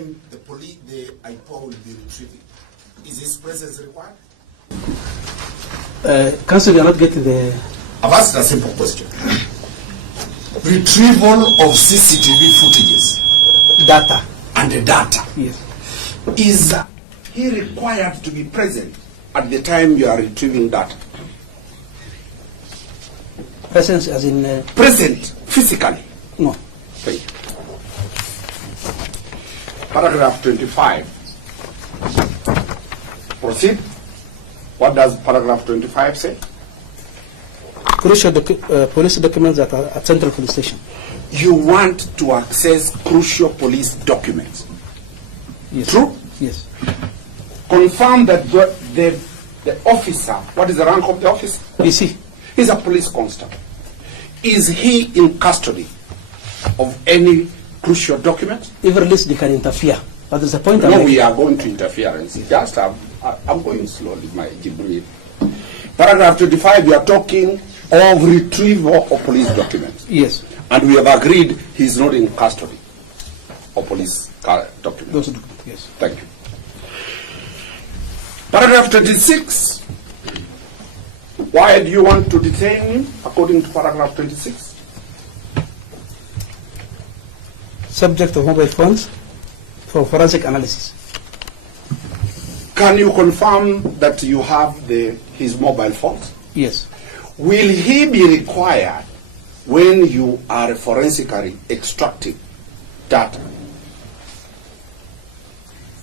time the IPO will be retrieved, is his presence required? Counsel, you are not getting the... I've asked a simple question. Retrieval of CCTV footages. Data. And the data. Yes. Is he required to be present at the time you are retrieving data? Presence as in... Present, physically? No. Thank you. Paragraph 25. Proceed. What does paragraph 25 say? Crucial police documents that are at Central Police Station. You want to access crucial police documents? Yes. True? Yes. Confirm that the officer, what is the rank of the officer? PC. He's a police constable. Is he in custody of any crucial document? If released, they can interfere. But there's a point. No, we are going to interference. Just I'm going slowly, my Jibril. Paragraph 25, we are talking of retrieval of police documents. Yes. And we have agreed he's not in custody of police documents. Those documents, yes. Thank you. Paragraph 26. Why do you want to detain him according to paragraph 26? Subject of mobile phones for forensic analysis. Can you confirm that you have his mobile phones? Yes. Will he be required when you are forensically extracting data?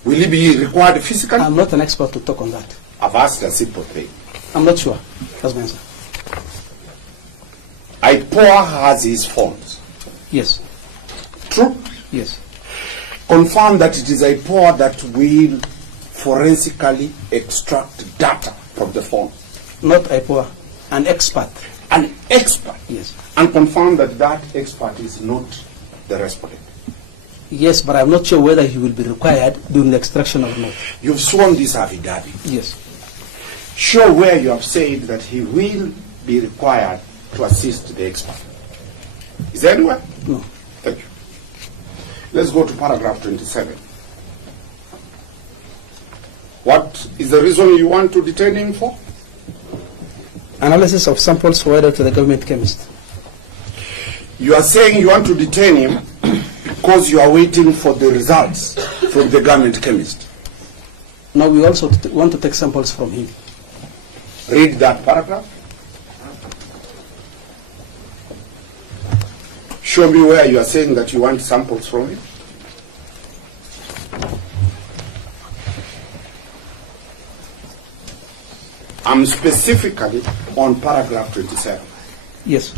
Will he be required physically? I'm not an expert to talk on that. I've asked a simple thing. I'm not sure. That's my answer. IPOA has his phones. Yes. True? Yes. Confirm that it is IPOA that will forensically extract data from the phone. Not IPOA, an expert. An expert? Yes. And confirm that that expert is not the respondent. Yes, but I'm not sure whether he will be required during the extraction or not. You've sworn this affidavit. Yes. Show where you have said that he will be required to assist the expert. Is there anywhere? No. Thank you. Let's go to paragraph 27. What is the reason you want to detain him for? Analysis of samples provided to the government chemist. You are saying you want to detain him because you are waiting for the results from the government chemist. Now we also want to take samples from him. Read that paragraph. Show me where you are saying that you want samples from him. I'm specifically on paragraph 27. Yes.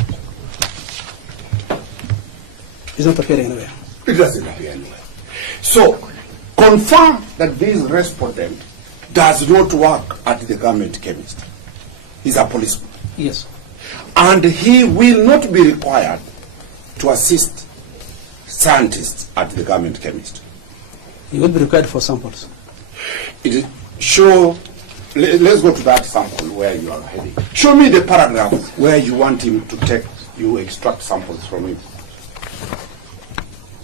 It's not appearing anywhere. It doesn't appear anywhere. So, confirm that this respondent does not work at the government chemist. He's a policeman. Yes. And he will not be required to assist scientists at the government chemist. He will be required for samples. Let's go to that sample where you are heading. Show me the paragraph where you want him to extract samples from him.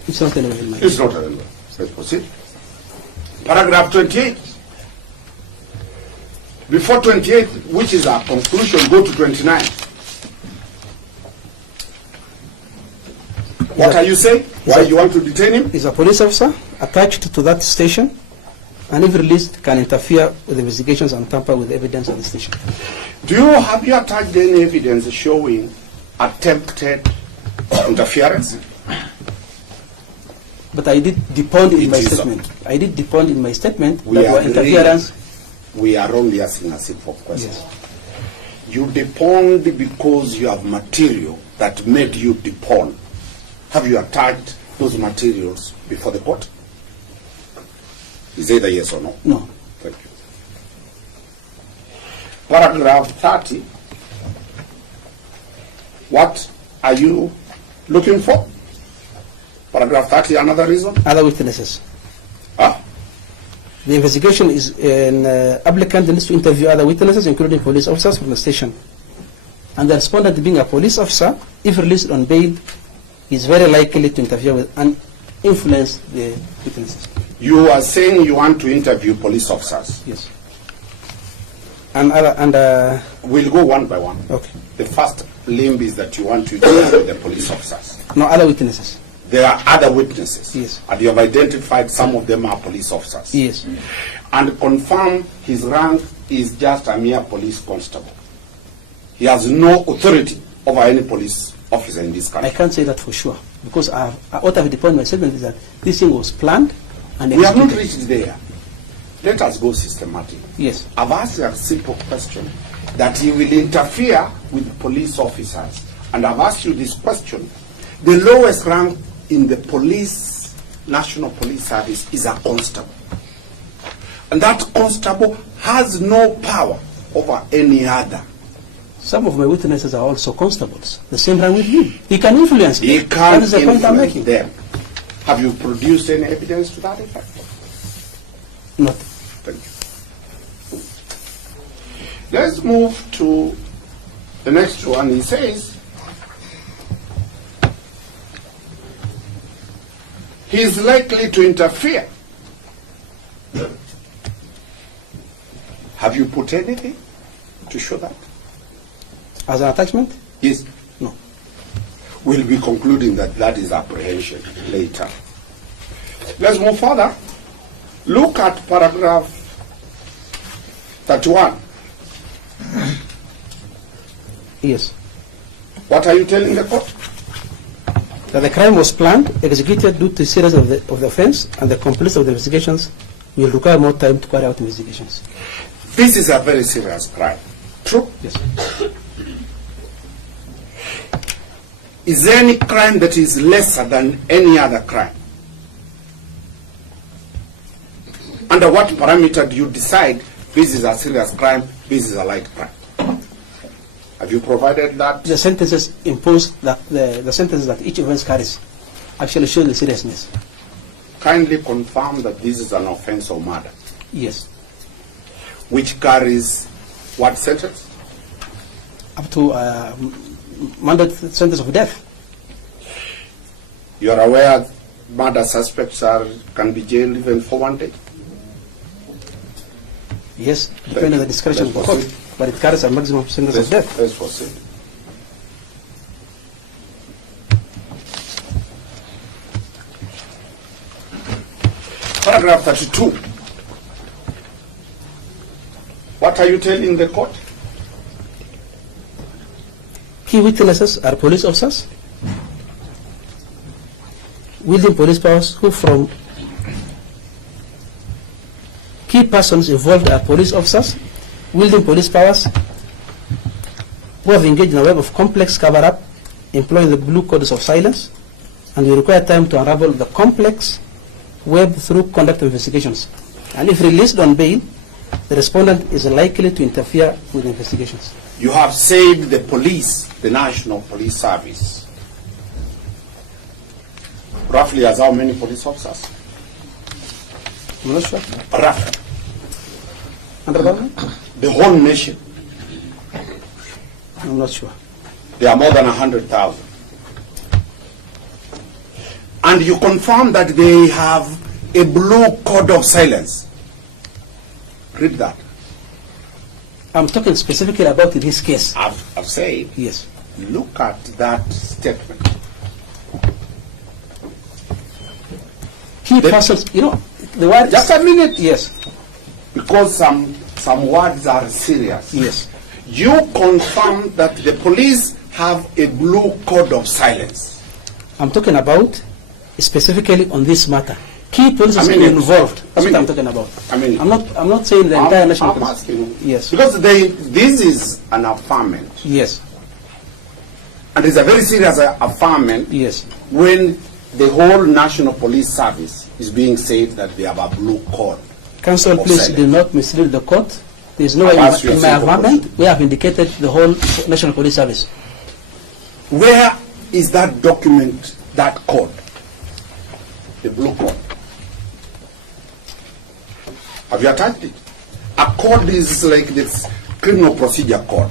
It's not anywhere in my It's not anywhere. Let's proceed. Paragraph 28. Before 28, which is our conclusion, go to 29. What are you saying? Why you want to detain him? He's a police officer attached to that station, and if released, can interfere with investigations and tamper with evidence at the station. Have you attached any evidence showing attempted interference? But I did depend in my statement. I did depend in my statement that there were interference. We are only asking a simple question. Yes. You depend because you have material that made you depend. Have you attached those materials before the court? Is either yes or no? No. Thank you. Paragraph 30. What are you looking for? Paragraph 30, another reason? Other witnesses. Ah. The investigation is an applicant needs to interview other witnesses, including police officers from the station. And the respondent, being a police officer, if released on bail, is very likely to interfere with and influence the witnesses. You are saying you want to interview police officers. Yes. And We'll go one by one. okay. The first limb is that you want to interview the police officers. No other witnesses. There are other witnesses. Yes. And you have identified some of them are police officers. Yes. And confirm his rank is just a mere police constable. He has no authority over any police officer in this country. I can't say that for sure because what I've defined in my statement is that this thing was planned and We have not executed. reached there. Let us go systematic. Yes. I've asked a simple question that he will interfere with police officers. And I've asked you this question. The lowest rank in the police, National Police Service, is a constable. And that constable has no power over any other. Some of my witnesses are also constables. The same rank with him. He can influence them. He That can't is the point I'm influence making. them. Have you produced any evidence to that effect? Not. Thank you. Let's move to the next one. He says, he is likely to interfere. Have you put anything to show that? As an attachment? Yes. No. We'll be concluding that that is apprehension later. Let's move further. Look at paragraph 31. Yes. What are you telling the court? That the crime was planned, executed due to the seriousness of the offense, and the completeness of the investigations will require more time to carry out investigations. This is a very serious crime. True? Yes. Is there any crime that is lesser than any other crime? Under what parameter do you decide this is a serious crime, this is a light crime? Have you provided that? The sentences imposed, the sentences that each offense carries actually show the seriousness. Kindly confirm that this is an offense of murder, Yes. which carries what sentence? Up to mandatory sentence of death. You are aware murder suspects can be jailed even for 1 day? Yes, depending on the discretion of the court. But it carries a maximum sentence of death. Let's proceed. Paragraph 32. What are you telling the court? Key witnesses are police officers wielding police powers who from key persons involved are police officers wielding police powers who have engaged in a web of complex cover-up employing the blue codes of silence, and will require time to unravel the complex web through conduct investigations. And if released on bail, the respondent is likely to interfere with investigations. You have said the police, the National Police Service, roughly has how many police officers? I'm not sure. Roughly. 100,000? The whole nation. I'm not sure. There are more than 100,000. And you confirm that they have a blue code of silence. Read that. I'm talking specifically about in his case. I've said, Yes. look at that statement. Key persons, you know, the word... Just a minute. Yes. Because some words are serious. Yes. You confirm that the police have a blue code of silence. I'm talking about specifically on this matter. Key police I mean involved. That's what I I'm mean talking about. I mean I'm not saying the entire national I'm police. asking. Yes. Because this is an affirmation. Yes. And it's a very serious affirmation Yes. when the whole National Police Service is being said that they have a blue code. Counsel, of please silence. do not mislead the court. There is no I've way asked you a in my simple amendment question. we have indicated the whole National Police Service. Where is that document, that code? The blue code. Have you attached it? A code is like this criminal procedure code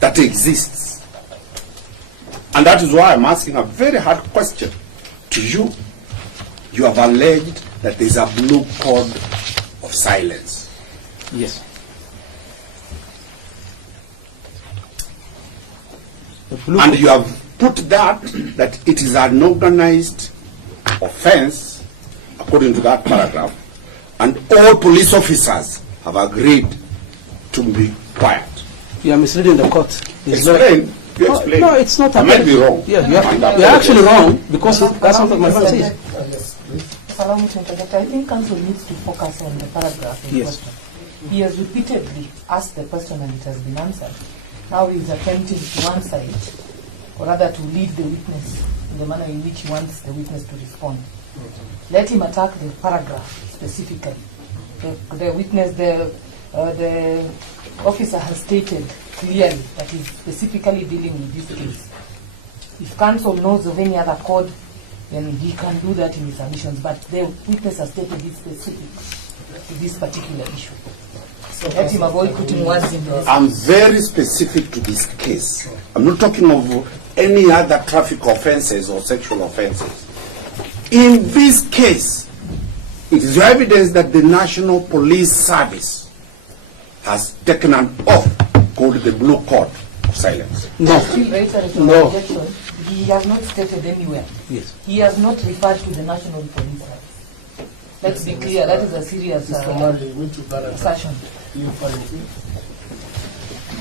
that exists. And that is why I'm asking a very hard question to you. You have alleged that there is a blue code of silence. Yes. And you have put that it is an organized offense according to that paragraph, and all police officers have agreed to be quiet. You are misleading the court. Explain. You explain. No, it's not. I might be wrong. Yeah, you are actually wrong, because that's not what my friend says. Yes, please. Allow me to interject. I think counsel needs to focus on the paragraph in Yes. question. He has repeatedly asked the question and it has been answered. Now he is attempting to answer it, or rather to lead the witness in the manner in which he wants the witness to respond. Let him attack the paragraph specifically. The witness, the officer has stated clearly that he's specifically dealing with this case. If counsel knows of any other code, then he can do that in his submissions, but the witness has stated it specific to this particular issue. So let him avoid putting words in the... I'm very specific to this case. I'm not talking of any other traffic offenses or sexual offenses. In this case, it is evidence that the National Police Service has taken an oath called the Blue Code of Silence. No. Still reiterating No. objection. He has not stated anywhere. Yes. He has not referred to the National Police Service. Let's be clear, that is a serious assertion.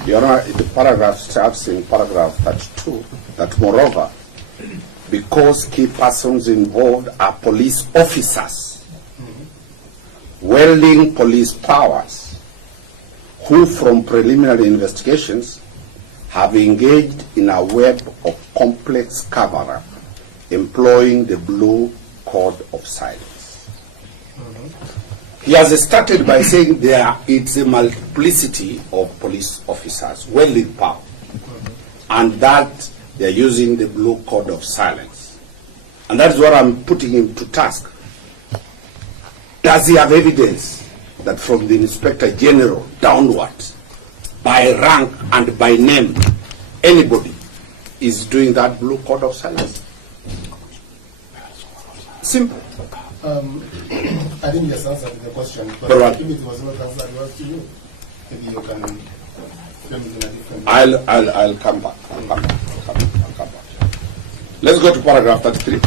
Your Honor, the paragraph starts in paragraph 32 that moreover, because key persons involved are police officers, wielding police powers, who from preliminary investigations have engaged in a web of complex cover-up, employing the Blue Code of Silence. He has started by saying it's a multiplicity of police officers wielding power, and that they're using the Blue Code of Silence. And that's what I'm putting him to task. Does he have evidence that from the Inspector General downwards, by rank and by name, anybody is doing that Blue Code of Silence? Simple. I didn't just answer the question, but Right. if it was not answered, it was to you. Maybe you can frame it in a different way. I'll come back. I'll come back. Let's go to paragraph 33.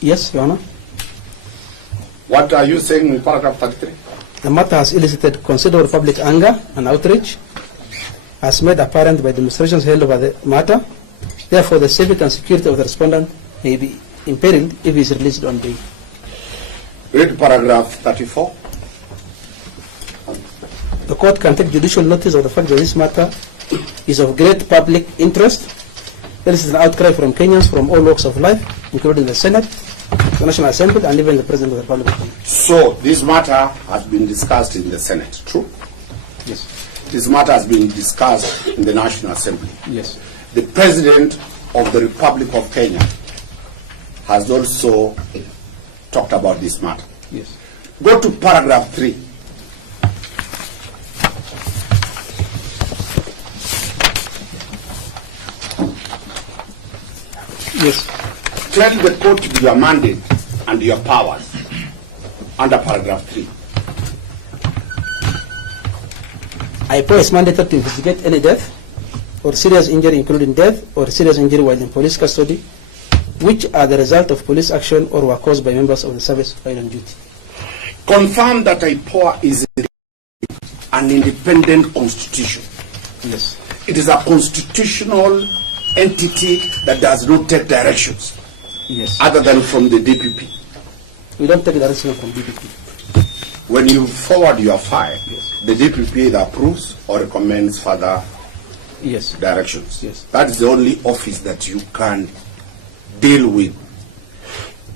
Yes, Your Honor. What are you saying in paragraph 33? The matter has elicited considerable public anger and outrage, as made apparent by demonstrations held over the matter. Therefore, the safety and security of the respondent may be imperiled if he is released on bail. Read paragraph 34. The court can take judicial notice of the fact that this matter is of great public interest. There is an outcry from Kenyans from all walks of life, including the Senate, the National Assembly, and even the President of the Republic. So, this matter has been discussed in the Senate, true? Yes. This matter has been discussed in the National Assembly. Yes. The President of the Republic of Kenya has also talked about this matter. Yes. Go to paragraph 3. Yes. Tell the court your mandate and your powers under paragraph 3. IPO is mandated to investigate any death or serious injury, including death or serious injury while in police custody, which are the result of police action or were caused by members of the service while on duty. Confirm that IPOA is an independent constitution. Yes. It is a constitutional entity that does not take directions Yes. other than from the DPP. We don't take direction from DPP. When you forward your file, the DPP either approves or recommends further Yes. directions. Yes. That is the only office that you can deal with.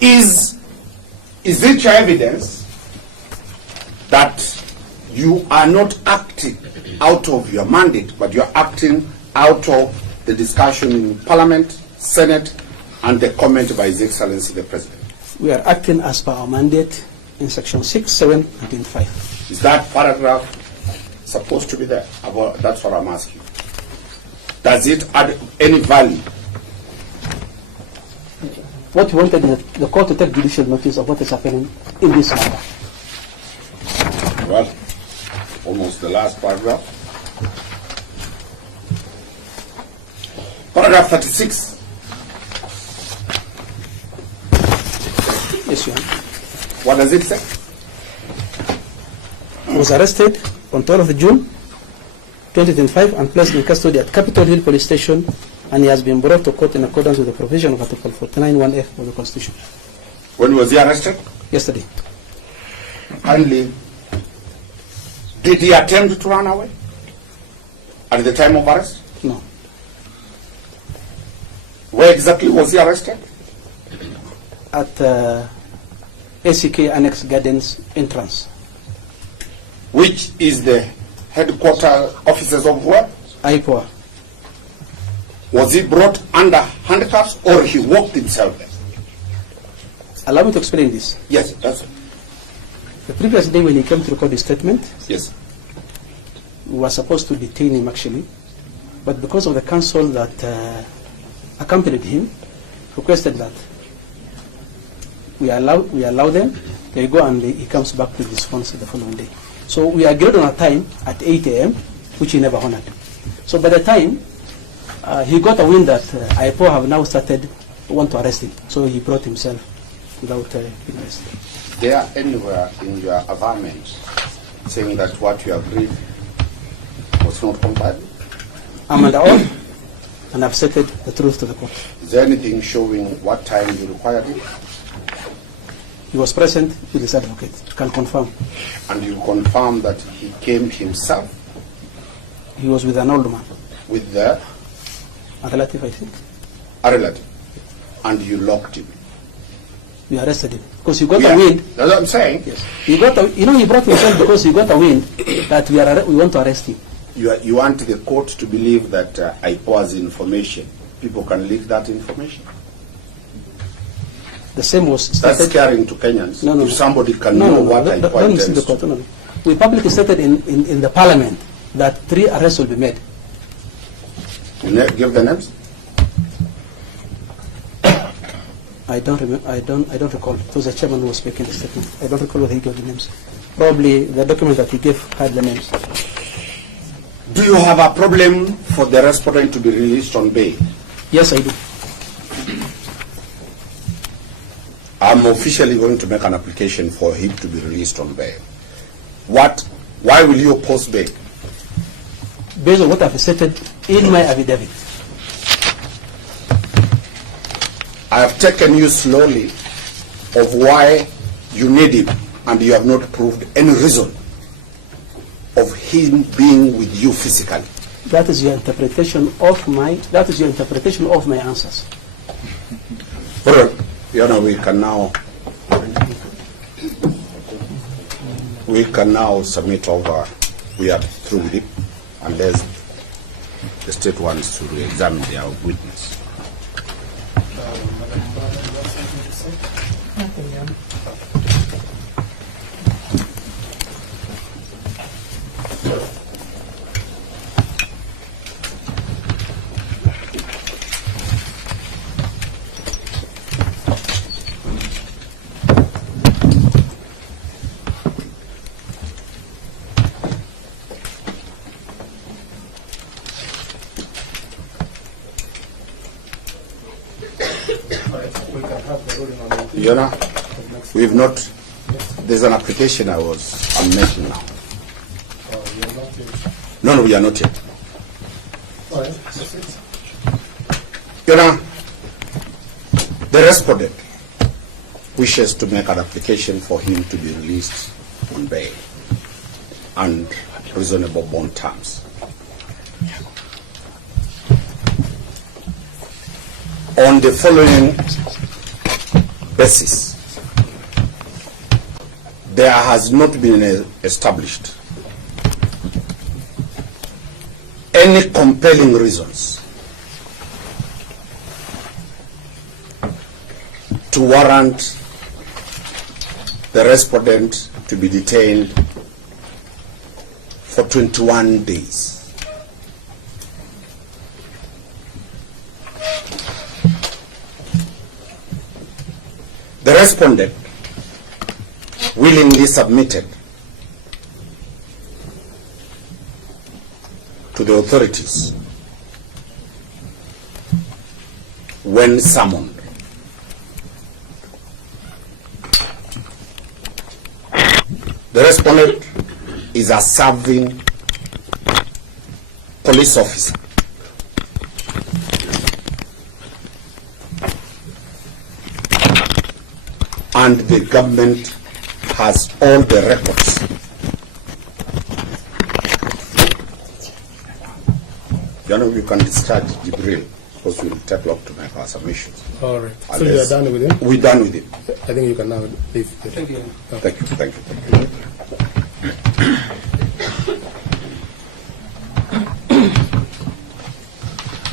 Is it your evidence that you are not acting out of your mandate, but you are acting out of the discussion in Parliament, Senate, and the comment by His Excellency the President? We are acting as per our mandate in section 6, 7, and 25. Is that paragraph supposed to be there? That's what I'm asking. Does it add any value what we wanted is the court to take judicial notice of what is happening in this matter. Well, almost the last paragraph. Paragraph 36. Yes, Your Honor. What does it say? He was arrested on 12th of June 2025 and placed in custody at Capitol Hill Police Station, and he has been brought to court in accordance with the provision of Article 49(1)(f) of the Constitution. When was he arrested? Yesterday. Kindly, did he attempt to run away at the time of arrest? No. Where exactly was he arrested? At ACK Annex Gardens entrance. Which is the headquarters offices of what? IPOA. Was he brought under handcuffs or he walked himself there? Allow me to explain this. Yes, that's it. The previous day when he came to record his statement, Yes. we were supposed to detain him actually, but because of the counsel that accompanied him, requested that we allow them, they go and he comes back to this response the following day. So we agreed on a time at 8 a.m., which he never honored. So by the time he got a wind that IPO have now started to want to arrest him, so he brought himself without being arrested. There anywhere in your averment saying that what you agreed was not complied? I'm under oath, and I've stated the truth to the court. Is there anything showing what time you required it? He was present with his advocate, can confirm. And you confirm that he came himself He was with an old man, with the a relative, I think. a relative, and you locked him. We arrested him because he got a wind. That's what I'm saying. Yes, he got a, he brought himself because he got a wind that we want to arrest him. You want the court to believe that IPOA's information, people can leak that information? The same was That's stated. scaring to Kenyans. No, no, if somebody can no, know no, what don't IPOA listen to intends the court. to. No, no. We publicly stated in the parliament that 3 arrests will be made. Give the names. I don't remember. I don't recall. It was the chairman who was making the statement. I don't recall whether he gave the names. Probably the document that he gave had the names. Do you have a problem for the respondent to be released on bail? Yes, I do. I'm officially going to make an application for him to be released on bail. Why will you oppose bail? Based on what I've stated in my affidavit. I have taken you slowly of why you need him, and you have not proved any reason of him being with you physically. That is your interpretation of my. That is your interpretation of my answers. Well, we can now submit over. We are through with it, unless the state wants to re-examine their witness. You know, we've not. There's an application I'm making now. No, we are not yet. You know, the respondent wishes to make an application for him to be released on bail and reasonable bond terms. On the following basis, there has not been established any compelling reasons to warrant the respondent to be detained for 21 days. The respondent willingly submitted to the authorities when summoned. The respondent is a serving police officer. And the government has all the records. You know, you can discharge Jibril because we will take long to make our submissions. All right. So you are done with him? We're done with him. I think you can now leave. Thank you. Thank you. Thank you. Thank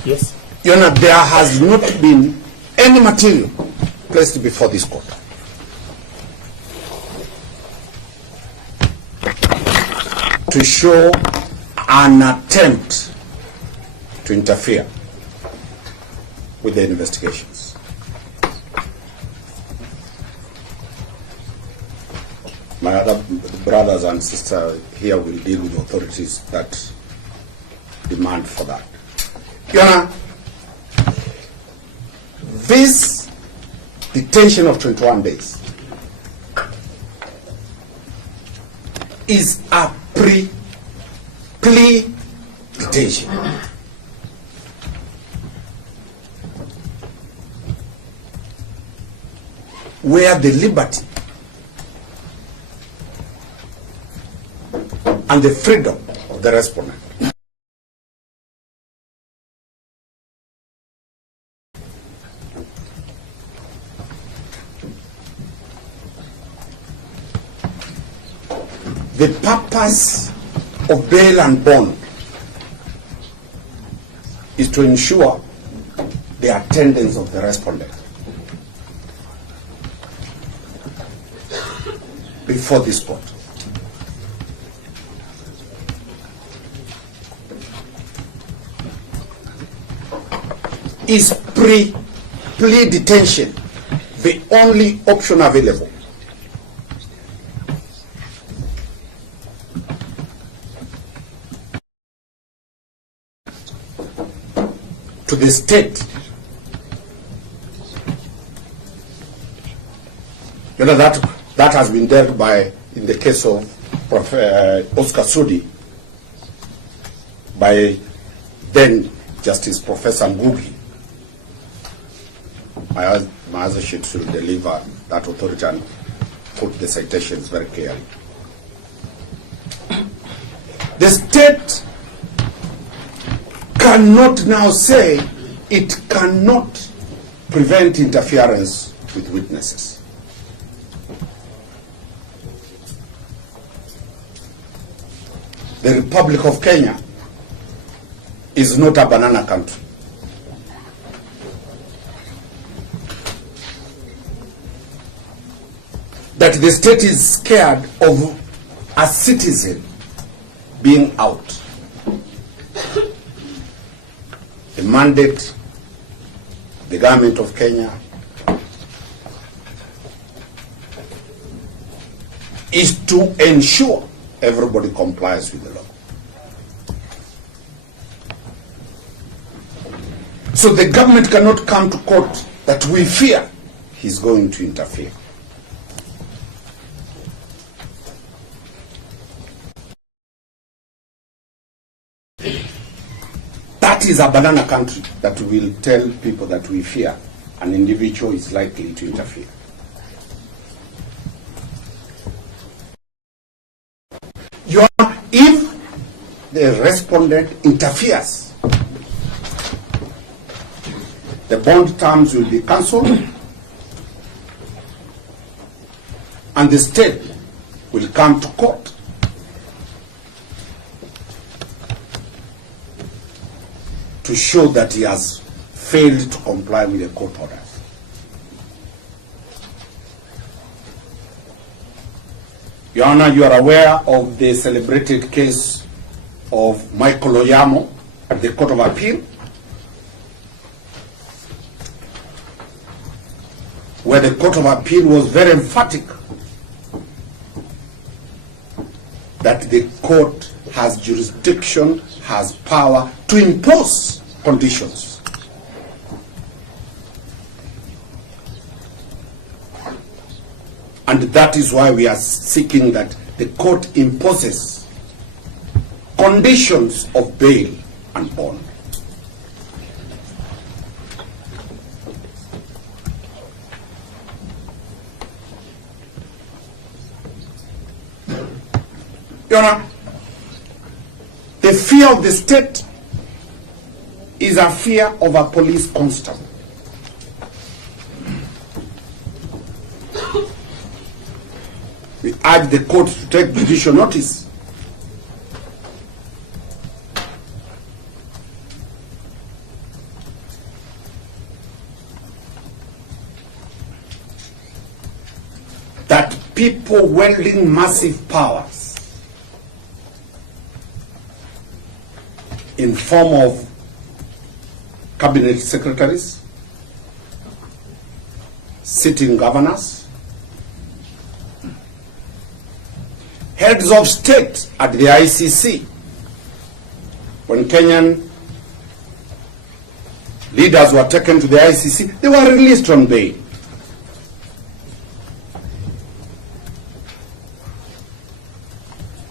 you. Yes. You know, there has not been any material placed before this court to show an attempt to interfere with the investigations. My other brothers and sisters here will deal with authorities that demand for that. Your Honor, this detention of 21 days is a plea detention. Where the liberty and the freedom of the respondent the purpose of bail and bond is to ensure the attendance of the respondent before this court. Is plea detention the only option available? To the state. You know, that has been dealt by, in the case of Oscar Sudi, by then Justice Professor Ngugi. My other sheet should deliver that authority and put the citations very clearly. The state cannot now say it cannot prevent interference with witnesses. The Republic of Kenya is not a banana country. That the state is scared of a citizen being out. The mandate, the government of Kenya, is to ensure everybody complies with the law. So the government cannot come to court that we fear he's going to interfere. That is a banana country that will tell people that we fear an individual is likely to interfere. If the respondent interferes, the bond terms will be cancelled and the state will come to court to show that he has failed to comply with the court orders. Your Honor, you are aware of the celebrated case of Michael Oyamo at the Court of Appeal, where the Court of Appeal was very emphatic that the court has jurisdiction, has power to impose conditions. And that is why we are seeking that the court imposes conditions of bail and bond. Your Honor, the fear of the state is a fear of a police constable. We urge the court to take judicial notice that people wielding massive powers in form of cabinet secretaries, sitting governors, heads of state at the ICC. When Kenyan leaders were taken to the ICC, they were released on bail.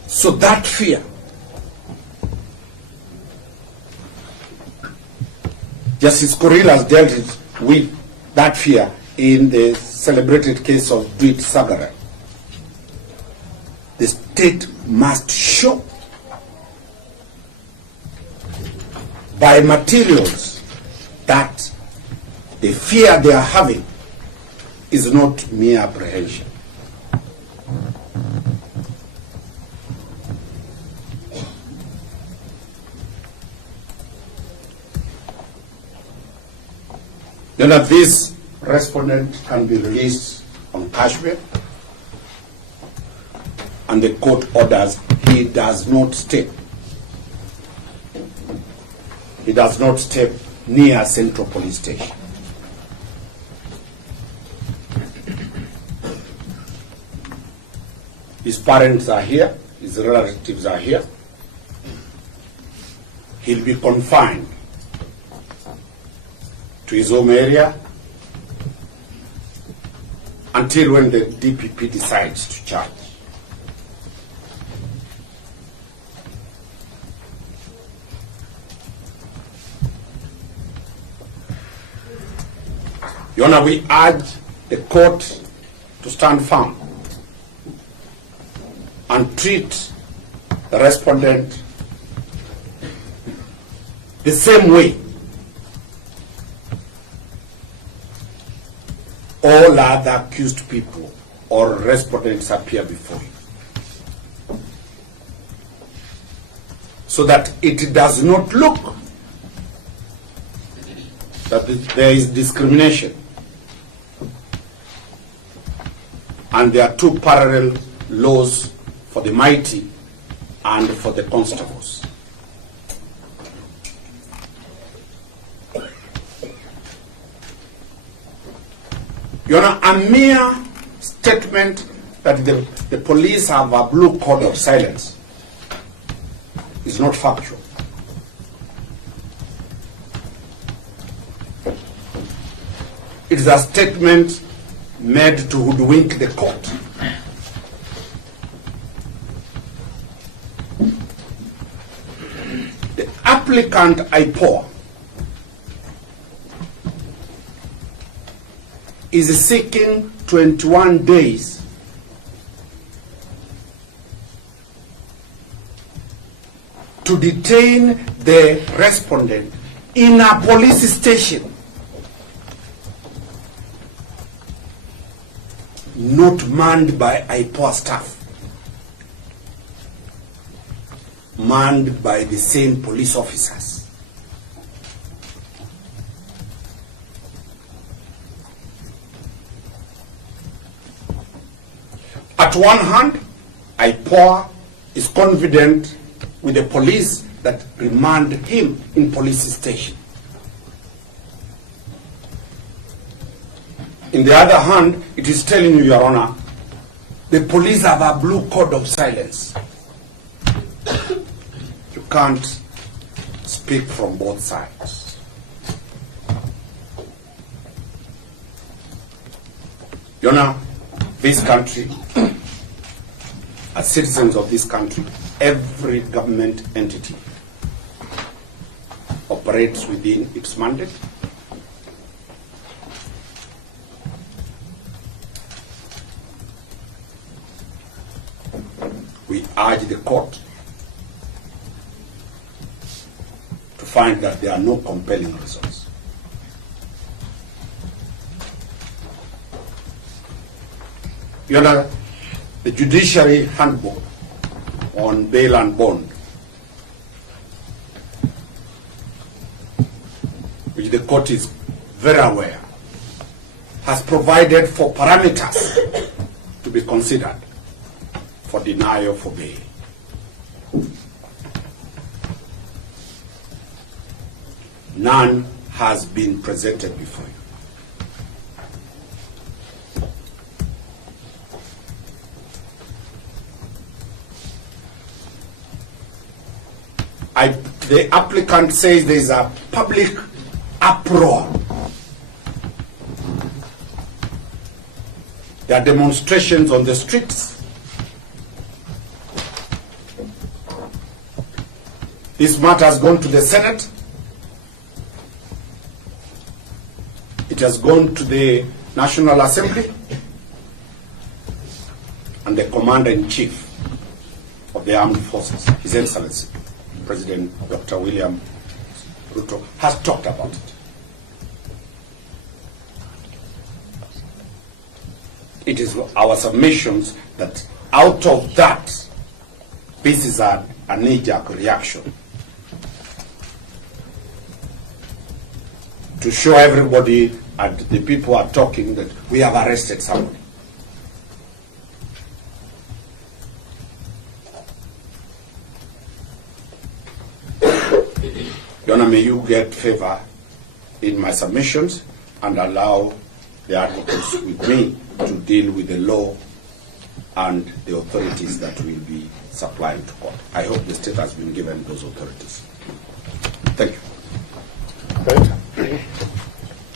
So that fear, Justice Kuril has dealt with that fear in the celebrated case of Dwight Sagare. The state must show by materials that the fear they are having is not mere apprehension. Then that this respondent can be released on cash bail, and the court orders he does not step near Central Police Station. His parents are here, his relatives are here. He'll be confined to his home area until when the DPP decides to charge. Your Honor, we urge the court to stand firm and treat the respondent the same way all other accused people or respondents appear before you, so that it does not look that there is discrimination and there are two parallel laws for the mighty and for the constables. Your Honor, a mere statement that the police have a blue code of silence is not factual. It is a statement made to hoodwink the court. The applicant IPOA is seeking 21 days to detain the respondent in a police station, not manned by IPOA staff, manned by the same police officers. At one hand, IPOA is confident with the police that remand him in police station. In the other hand, it is telling you, Your Honor, the police have a blue code of silence. You can't speak from both sides. Your Honor, this country, as citizens of this country, every government entity operates within its mandate. We urge the court to find that there are no compelling reasons. Your Honor, the Judiciary Handbook on Bail and Bond, which the court is very aware, has provided for parameters to be considered for denial for bail. None has been presented before you. The applicant says there is a public uproar. There are demonstrations on the streets. This matter has gone to the Senate. It has gone to the National Assembly and the Commander-in-Chief of the Armed Forces, His Excellency, President Dr. William Ruto, has talked about it. It is our submissions that out of that, this is a knee-jerk reaction to show everybody and the people are talking that we have arrested somebody. Your Honor, may you get favor in my submissions and allow the advocates with me to deal with the law and the authorities that will be supplying to court. I hope the state has been given those authorities. Thank you. Right.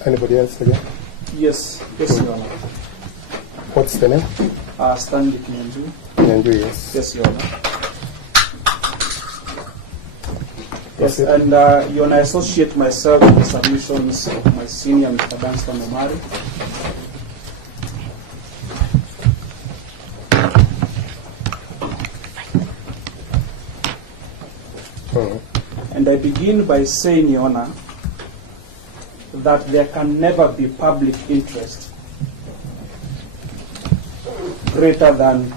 Anybody else again? Yes, yes, Your Honor. What's the name? Stanley Kinyanjui. Kinyanjui, yes. Yes, Your Honor. Yes, and Your Honor, I associate myself with the submissions of my senior, Mr. Dunstan Omari. And I begin by saying, Your Honor, that there can never be public interest greater than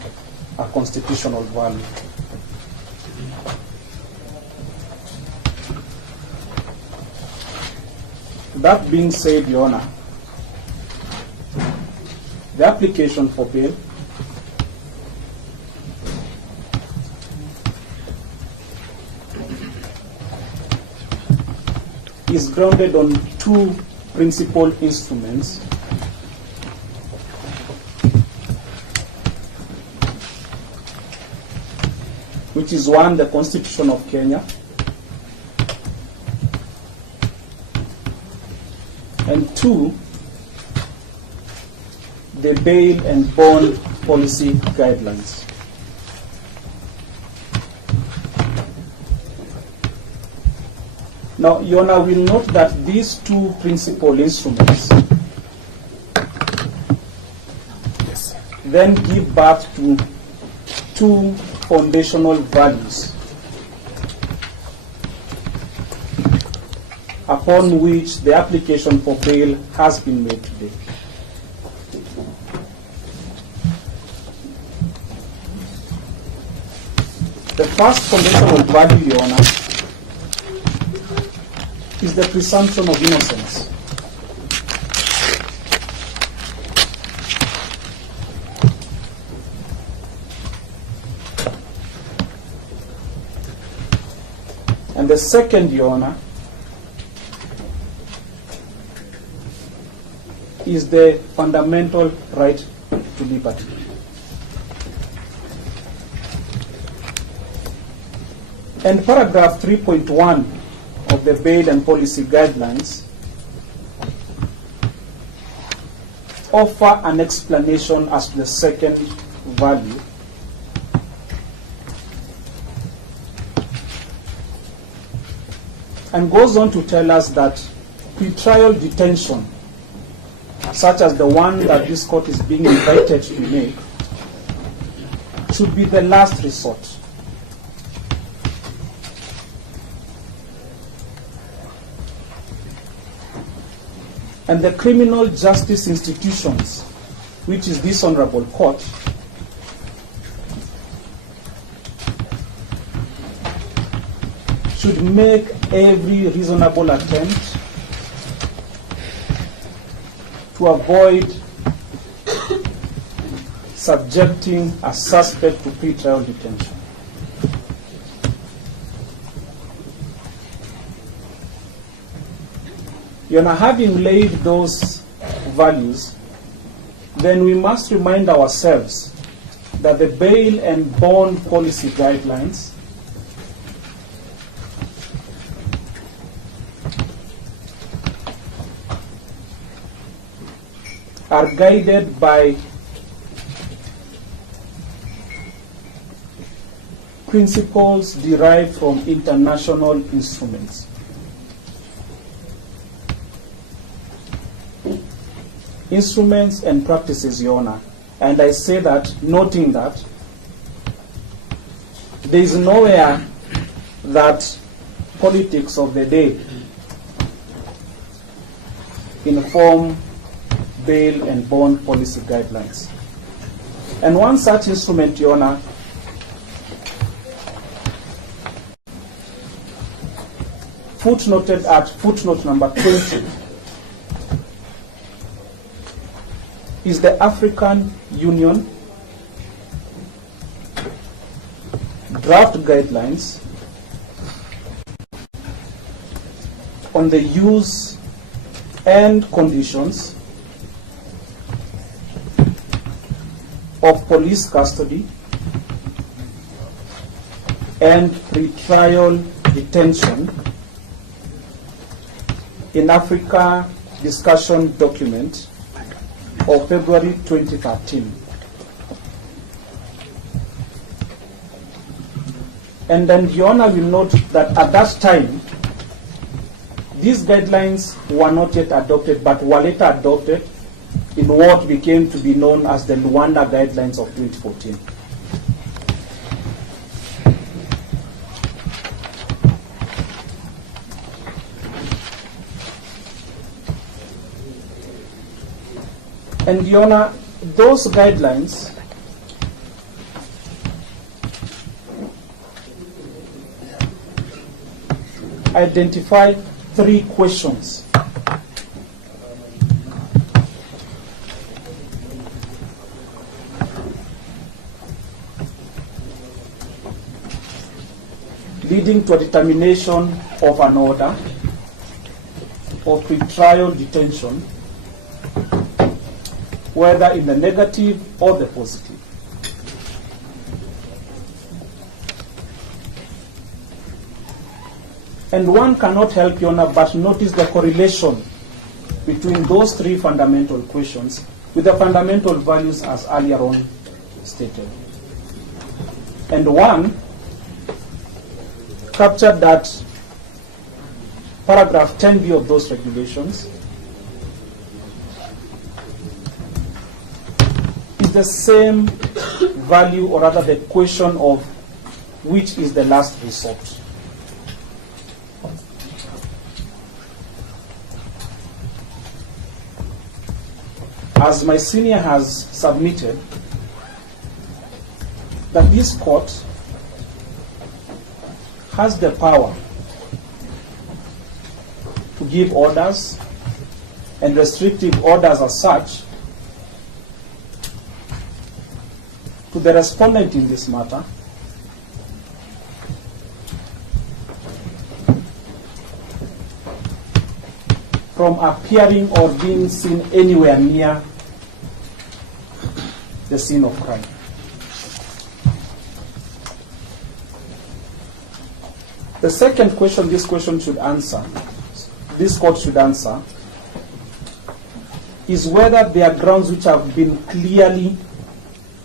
a constitutional value. That being said, Your Honor, the application for bail is grounded on two principal instruments, which is one, the Constitution of Kenya, and two, the bail and bond policy guidelines. Now, Your Honor, will note that these two principal instruments then give birth to two foundational values upon which the application for bail has been made today. The first foundational value, Your Honor, is the presumption of innocence. And the second, Your Honor, is the fundamental right to liberty. And paragraph 3.1 of the bail and policy guidelines offer an explanation as to the second value, and goes on to tell us that pretrial detention, such as the one that this court is being invited to make, should be the last resort. And the criminal justice institutions, which is this honorable court, should make every reasonable attempt to avoid subjecting a suspect to pretrial detention. Having laid those values, then we must remind ourselves that the bail and bond policy guidelines are guided by principles derived from international instruments. Instruments and practices, Your Honor. And I say that, noting that there is nowhere that politics of the day inform bail and bond policy guidelines. And one such instrument, Your Honor, footnoted at footnote number 20, is the African Union draft guidelines on the use and conditions of police custody and pretrial detention in Africa discussion document of February 2013. And then Your Honor will note that at that time, these guidelines were not yet adopted, but were later adopted in what became to be known as the Luanda Guidelines of 2014. And Your Honor, those guidelines identify 3 questions. Leading to a determination of an order of pretrial detention, whether in the negative or the positive. And one cannot help, Your Honor, but notice the correlation between those 3 fundamental questions with the fundamental values as earlier on stated. And one captured that paragraph 10b of those regulations is the same value, or rather the question of which is the last resort. As my senior has submitted, that this court has the power to give orders and restrictive orders as such to the respondent in this matter, from appearing or being seen anywhere near the scene of crime. The second question this court should answer, is whether there are grounds which have been clearly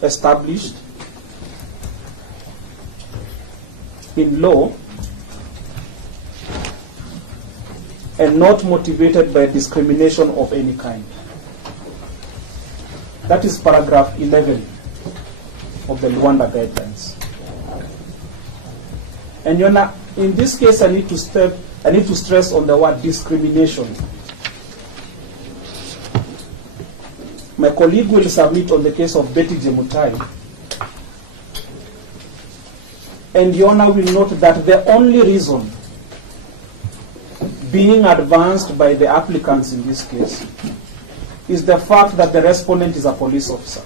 established in law and not motivated by discrimination of any kind. That is paragraph 11 of the Luanda Guidelines. And in this case, I need to stress on the word discrimination. My colleague will submit on the case of Betty Jemutai. And Your Honor will note that the only reason being advanced by the applicants in this case is the fact that the respondent is a police officer.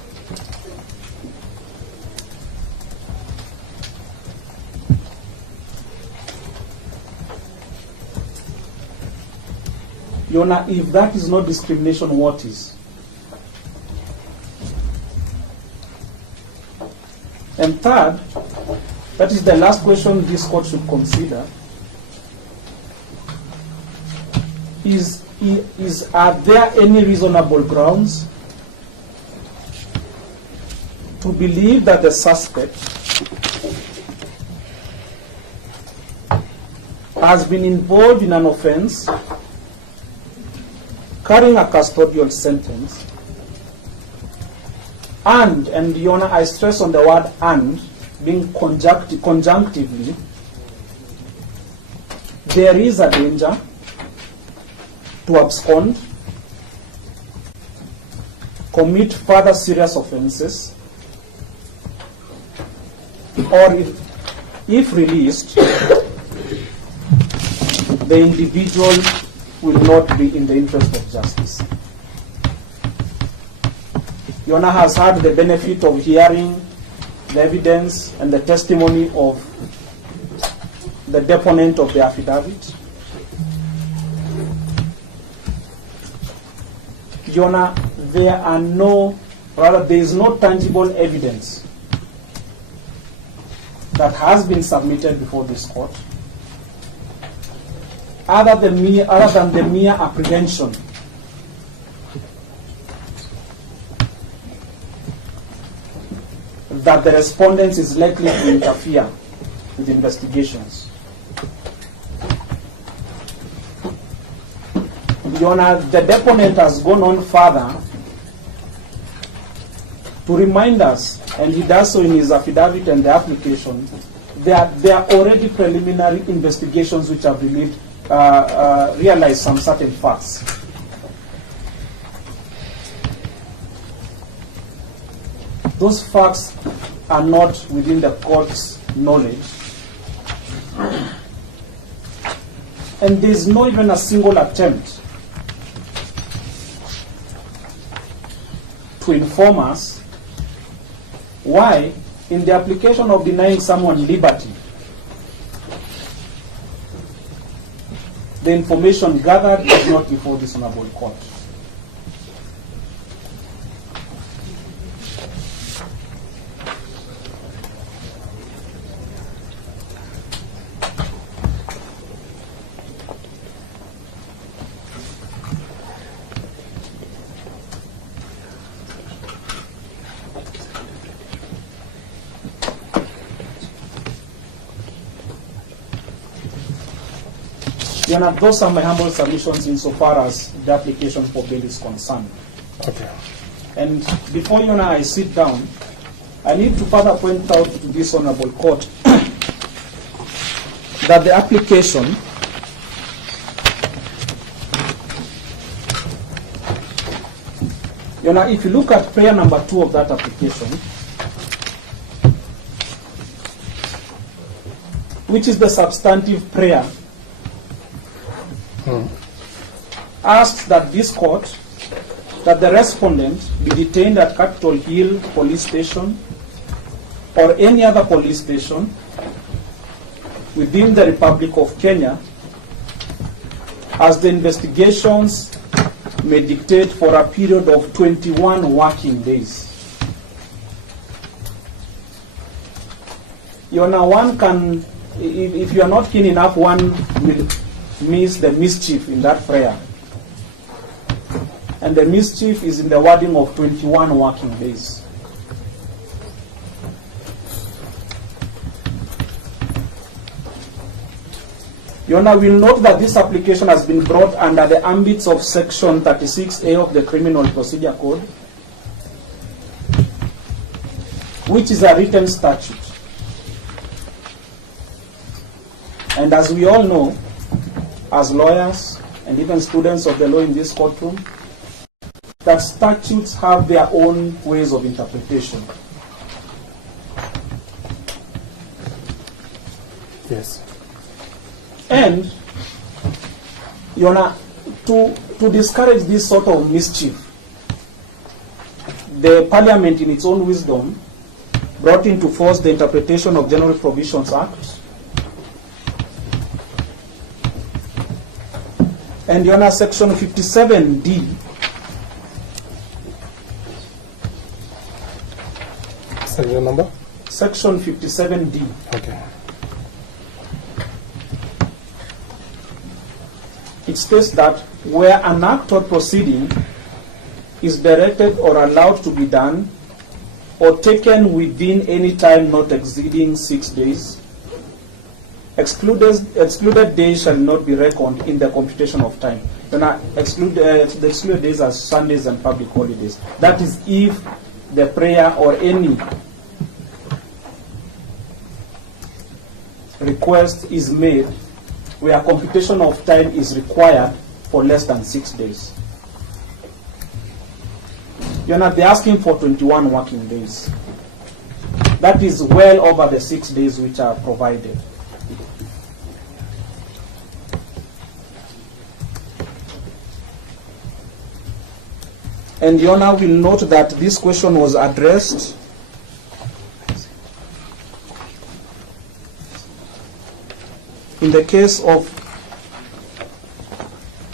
Your Honor, if that is not discrimination, what is? And third, that is the last question this court should consider, are there any reasonable grounds to believe that the suspect has been involved in an offense carrying a custodial sentence, and Your Honor, I stress on the word and, being conjunctively, there is a danger to abscond, commit further serious offenses, or if released, the individual will not be in the interest of justice. Your Honor has had the benefit of hearing the evidence and the testimony of the deponent of the affidavit. Your Honor, there is no tangible evidence that has been submitted before this court other than the mere apprehension that the respondent is likely to interfere with investigations. Your Honor, the deponent has gone on further to remind us, and he does so in his affidavit and the application, that there are already preliminary investigations which have realized some certain facts. Those facts are not within the court's knowledge. And there's not even a single attempt to inform us why, in the application of denying someone liberty, the information gathered is not before this honorable court. Your Honor, those are my humble submissions insofar as the application for bail is concerned. Okay. And before Your Honor, I sit down, I need to further point out to this honorable court that the application Your Honor, if you look at prayer number 2 of that application, which is the substantive prayer, asks that this court, that the respondent be detained at Capitol Hill Police Station or any other police station within the Republic of Kenya as the investigations may dictate for a period of 21 working days. Your Honor, one can, if you are not keen enough, one will miss the mischief in that prayer. And the mischief is in the wording of 21 working days. Your Honor, will note that this application has been brought under the ambits of Section 36A of the Criminal Procedure Code, which is a written statute. And as we all know, as lawyers and even students of the law in this courtroom, that statutes have their own ways of interpretation. Yes. And, Your Honor, to discourage this sort of mischief, the Parliament, in its own wisdom, brought into force the Interpretation of General Provisions Act. And, Your Honor, Section 57D Section number? Section 57D. Okay. It states that where an act or proceeding is directed or allowed to be done or taken within any time not exceeding 6 days, excluded days shall not be reckoned in the computation of time. The excluded days are Sundays and public holidays. That is if the prayer or any request is made where computation of time is required for less than 6 days. You're not asking for 21 working days. That is well over the 6 days which are provided. And Your Honor will note that this question was addressed in the case of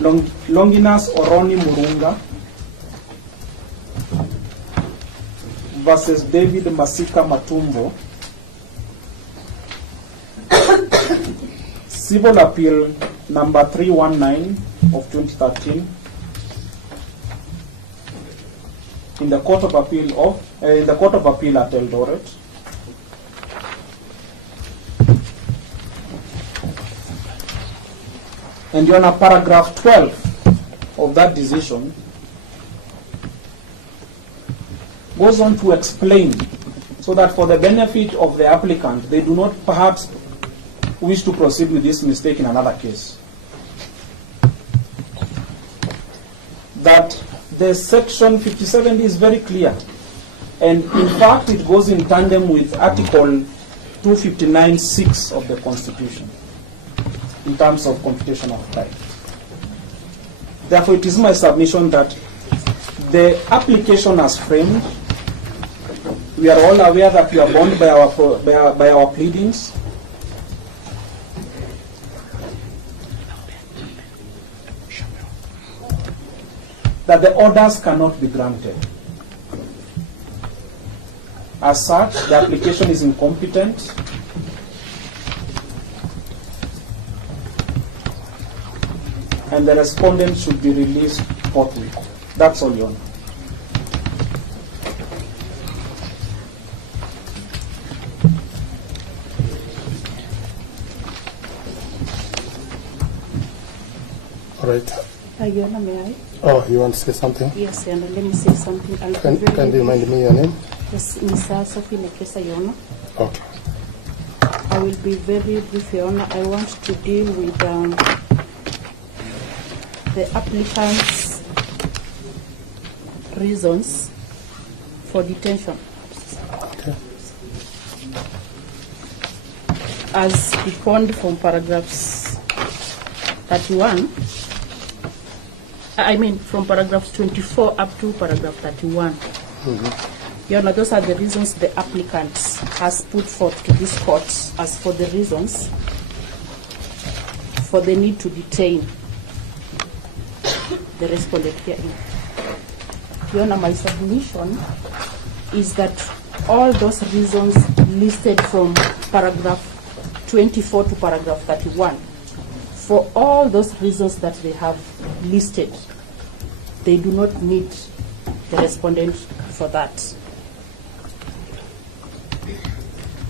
Longinus Oroni Murunga versus David Masika Matumbo, Civil Appeal number 319 of 2013, in the Court of Appeal at Eldoret. And Your Honor, paragraph 12 of that decision goes on to explain, so that for the benefit of the applicant, they do not perhaps wish to proceed with this mistake in another case, that the section 57 is very clear, and in fact it goes in tandem with Article 259(6) of the Constitution in terms of computation of time. Therefore, it is my submission that the application as framed, we are all aware that we are bound by our pleadings. That the orders cannot be granted. As such, the application is incompetent. And the respondent should be released forthwith. That's all, Your Honor. All right. Your Honor, may I? Oh, you want to say something? Yes, and let me say something. Can you remind me your name? Yes, Mr. Sophie Nekesa, Your Honor. Okay. I will be very brief, Your Honor. I want to deal with the applicant's reasons for detention. Okay. As defined from paragraphs 31, from paragraph 24 up to paragraph 31. Your Honor, those are the reasons the applicant has put forth to this court as for the reasons for the need to detain the respondent herein. Your Honor, my submission is that all those reasons listed from paragraph 24 to paragraph 31, for all those reasons that they have listed, they do not need the respondent for that.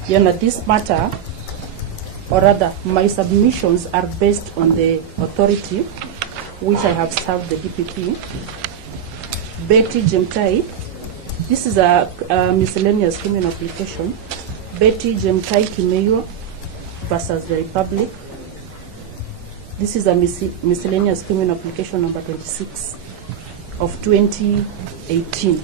Your Honor, this matter, or rather, my submissions are based on the authority which I have served the DPP, Betty Jemtai. This is a miscellaneous criminal application. Betty Jemtai Kimeyo versus the Republic. This is a miscellaneous criminal application number 26 of 2018.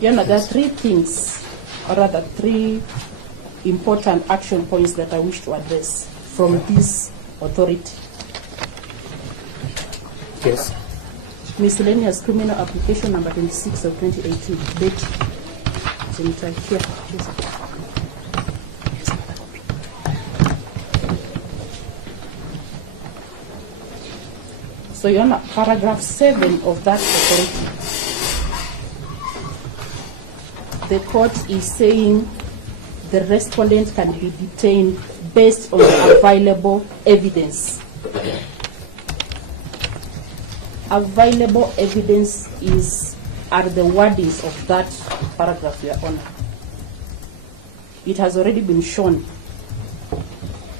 Your Honor, there are three things, or rather three important action points that I wish to address from this authority. Yes. Miscellaneous criminal application number 26 of 2018. Betty Jemtai here. Please. So, Your Honor, paragraph 7 of that authority, the court is saying the respondent can be detained based on the available evidence. Available evidence are the wordings of that paragraph, Your Honor. It has already been shown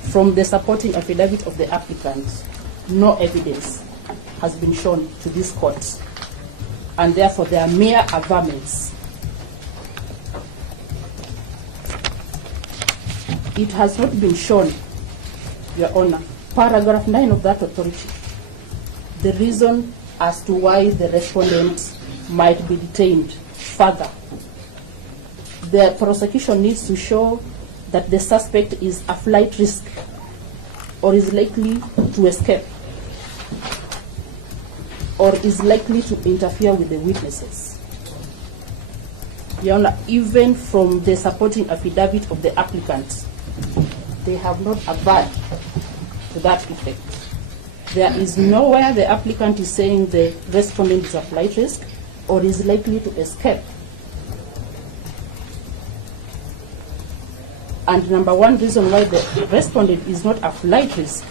from the supporting affidavit of the applicant, no evidence has been shown to this court, and therefore they are mere averments. It has not been shown, Your Honor, paragraph 9 of that authority, the reason as to why the respondent might be detained further. The prosecution needs to show that the suspect is a flight risk or is likely to escape or is likely to interfere with the witnesses. Your Honor, even from the supporting affidavit of the applicant, they have not averred to that effect. There is nowhere the applicant is saying the respondent is a flight risk or is likely to escape. And number one reason why the respondent is not a flight risk,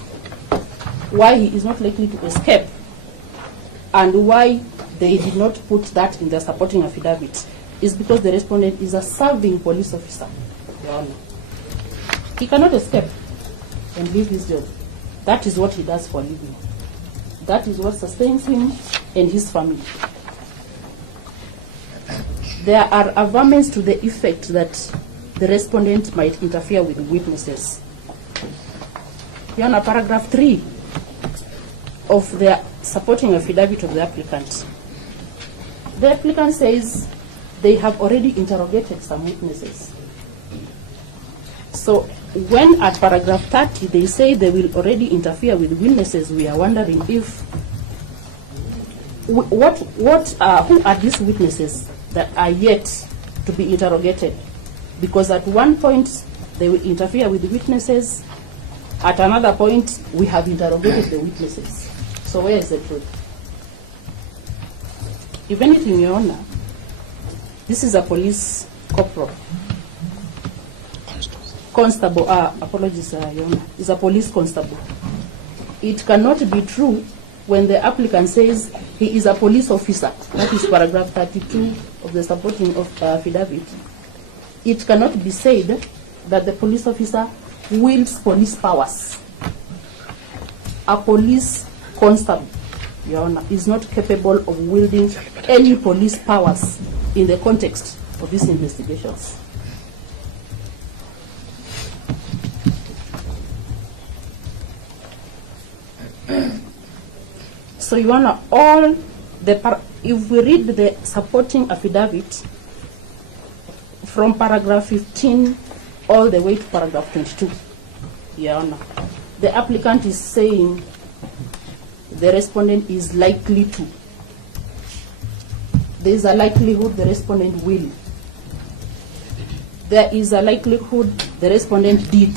why he is not likely to escape, and why they did not put that in the supporting affidavit is because the respondent is a serving police officer, Your Honor. He cannot escape and leave his job. That is what he does for a living. That is what sustains him and his family. There are averments to the effect that the respondent might interfere with witnesses. Your Honor, paragraph 3 of the supporting affidavit of the applicant. The applicant says they have already interrogated some witnesses. So when at paragraph 30 they say they will already interfere with witnesses, we are wondering if who are these witnesses that are yet to be interrogated? Because at one point they will interfere with the witnesses, at another point we have interrogated the witnesses. So where is the truth? If anything, Your Honor, this is a police corporal. Constable, apologies, Your Honor, is a police constable. It cannot be true when the applicant says he is a police officer. That is paragraph 32 of the supporting of affidavit. It cannot be said that the police officer wields police powers. A police constable, Your Honor, is not capable of wielding any police powers in the context of these investigations. So, Your Honor, if we read the supporting affidavit from paragraph 15 all the way to paragraph 22, Your Honor, the applicant is saying the respondent is likely to. There is a likelihood the respondent will. There is a likelihood the respondent did.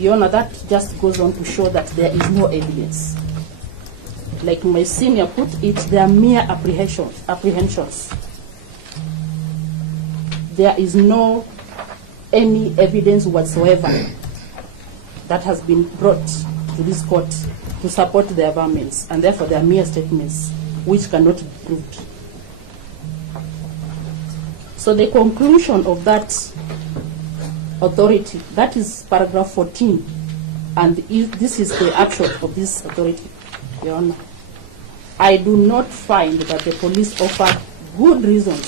Your Honor, that just goes on to show that there is no evidence. Like my senior put it, they are mere apprehensions. There is no any evidence whatsoever that has been brought to this court to support their arguments, and therefore they are mere statements which cannot be proved. So the conclusion of that authority, that is paragraph 14, and this is the upshot of this authority, Your Honor. I do not find that the police offer good reasons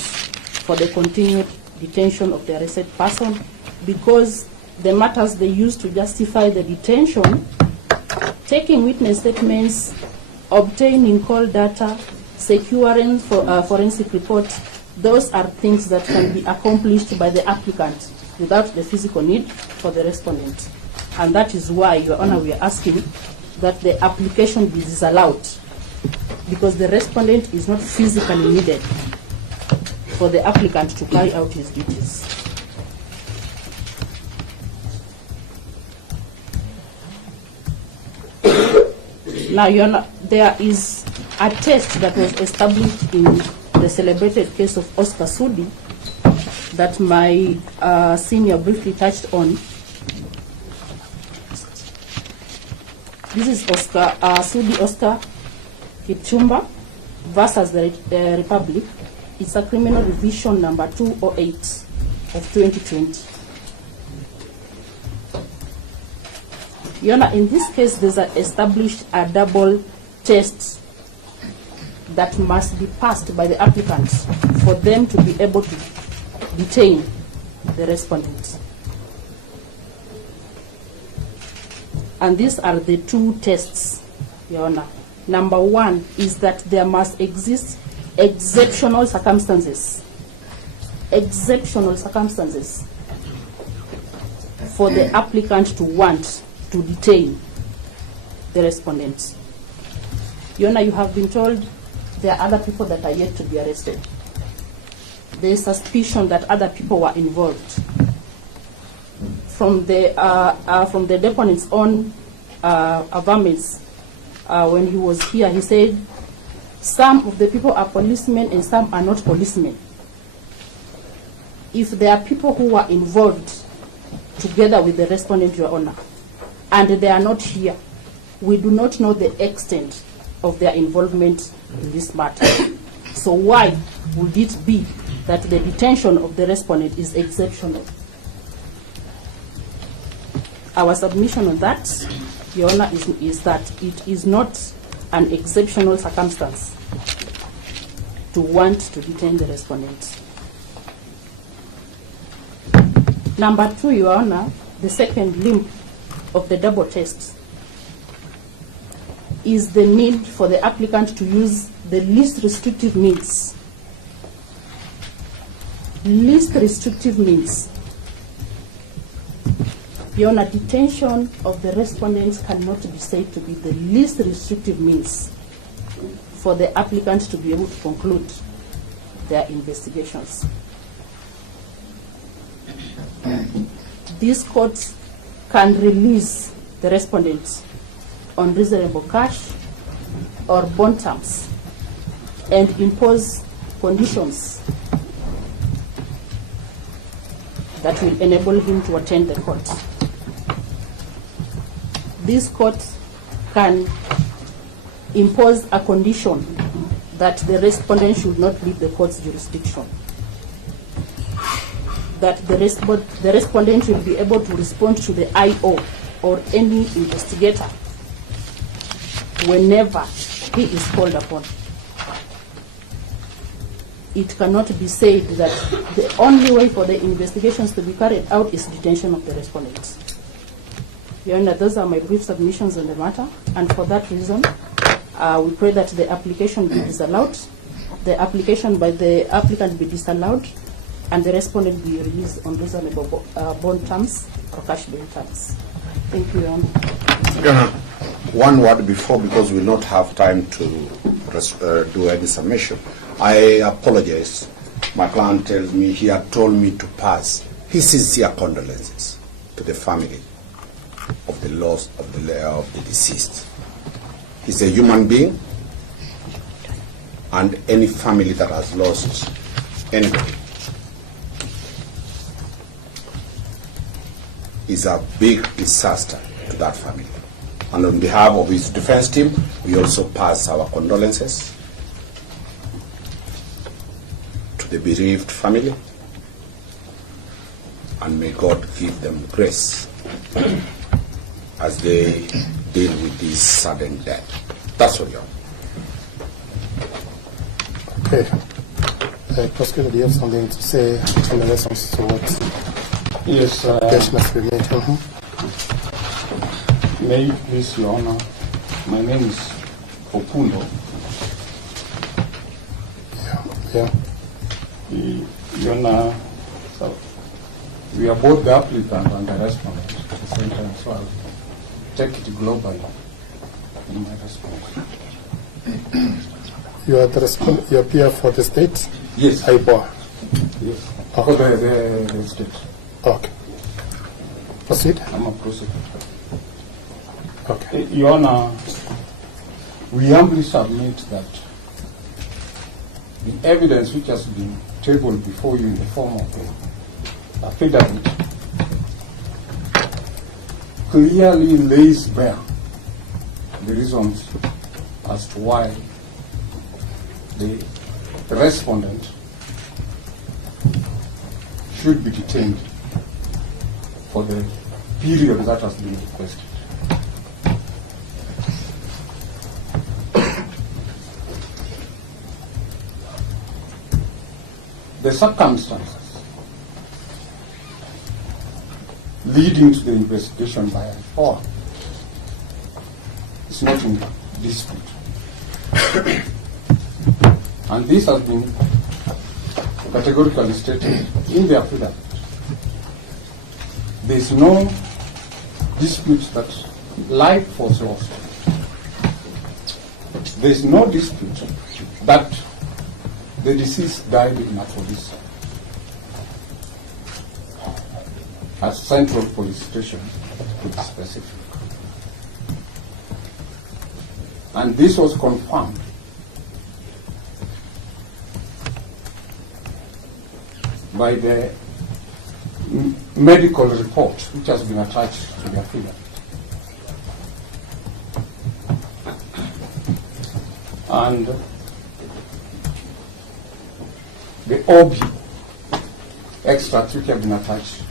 for the continued detention of the arrested person, because the matters they used to justify the detention, taking witness statements, obtaining call data, securing forensic report, those are things that can be accomplished by the applicant without the physical need for the respondent. And that is why, Your Honor, we are asking that the application be disallowed, because the respondent is not physically needed for the applicant to carry out his duties. Now, Your Honor, there is a test that was established in the celebrated case of Oscar Sudi that my senior briefly touched on. This is Oscar Sudi Oscar Kipchumba versus the Republic. It's a criminal revision number 208 of 2020. Your Honor, in this case, there's established a double test that must be passed by the applicants for them to be able to detain the respondent. And these are the two tests, Your Honor. Number one is that there must exist exceptional circumstances. Exceptional circumstances for the applicant to want to detain the respondent. Your Honor, you have been told there are other people that are yet to be arrested. There is suspicion that other people were involved. From the deponent's own avowals, when he was here, he said some of the people are policemen and some are not policemen. If there are people who are involved together with the respondent, Your Honor, and they are not here, we do not know the extent of their involvement in this matter. So why would it be that the detention of the respondent is exceptional? Our submission on that, Your Honor, is that it is not an exceptional circumstance to want to detain the respondent. Number two, Your Honor, the second limb of the double test is the need for the applicant to use the least restrictive means. Least restrictive means. Your Honor, detention of the respondents cannot be said to be the least restrictive means for the applicant to be able to conclude their investigations. These courts can release the respondents on reasonable cash or bond terms and impose conditions that will enable him to attend the court. This court can impose a condition that the respondent should not leave the court's jurisdiction, that the respondent will be able to respond to the IO or any investigator whenever he is called upon. It cannot be said that the only way for the investigations to be carried out is detention of the respondents. Your Honor, those are my brief submissions on the matter, and for that reason, we pray that the application be disallowed, the application by the applicant be disallowed, and the respondent be released on reasonable bond terms or cash bail terms. Thank you, Your Honor. One word before, because we will not have time to do any submission. I apologize. My client tells me he had told me to pass his sincere condolences to the family of the loss of the deceased. He's a human being, and any family that has lost anybody is a big disaster to that family. And on behalf of his defense team, we also pass our condolences to the bereaved family, and may God give them grace as they deal with this sudden death. That's all, Your Honor. Okay. Prosecutor, do you have something to say in response to what Yes. case must be made? May it please Your Honor, my name is Okundo. Yeah. Your Honor, so we are both the applicant and the respondent at the same time, so I'll take it globally in my response. You are you appear for the state? Yes. IPOA. Yes. Okay. For the state. Okay. Proceed. I'm a prosecutor. Okay. Your Honor, we humbly submit that the evidence which has been tabled before you in the form of the affidavit clearly lays bare the reasons as to why the respondent should be detained for the period that has been requested. The circumstances leading to the investigation by IPOA is not in dispute. And this has been categorically stated in the affidavit. There is no dispute that life was lost. There is no dispute that the deceased died in a police cell at Central Police Station, to be specific. And this was confirmed by the medical report which has been attached to the affidavit. And the OB extracts which have been attached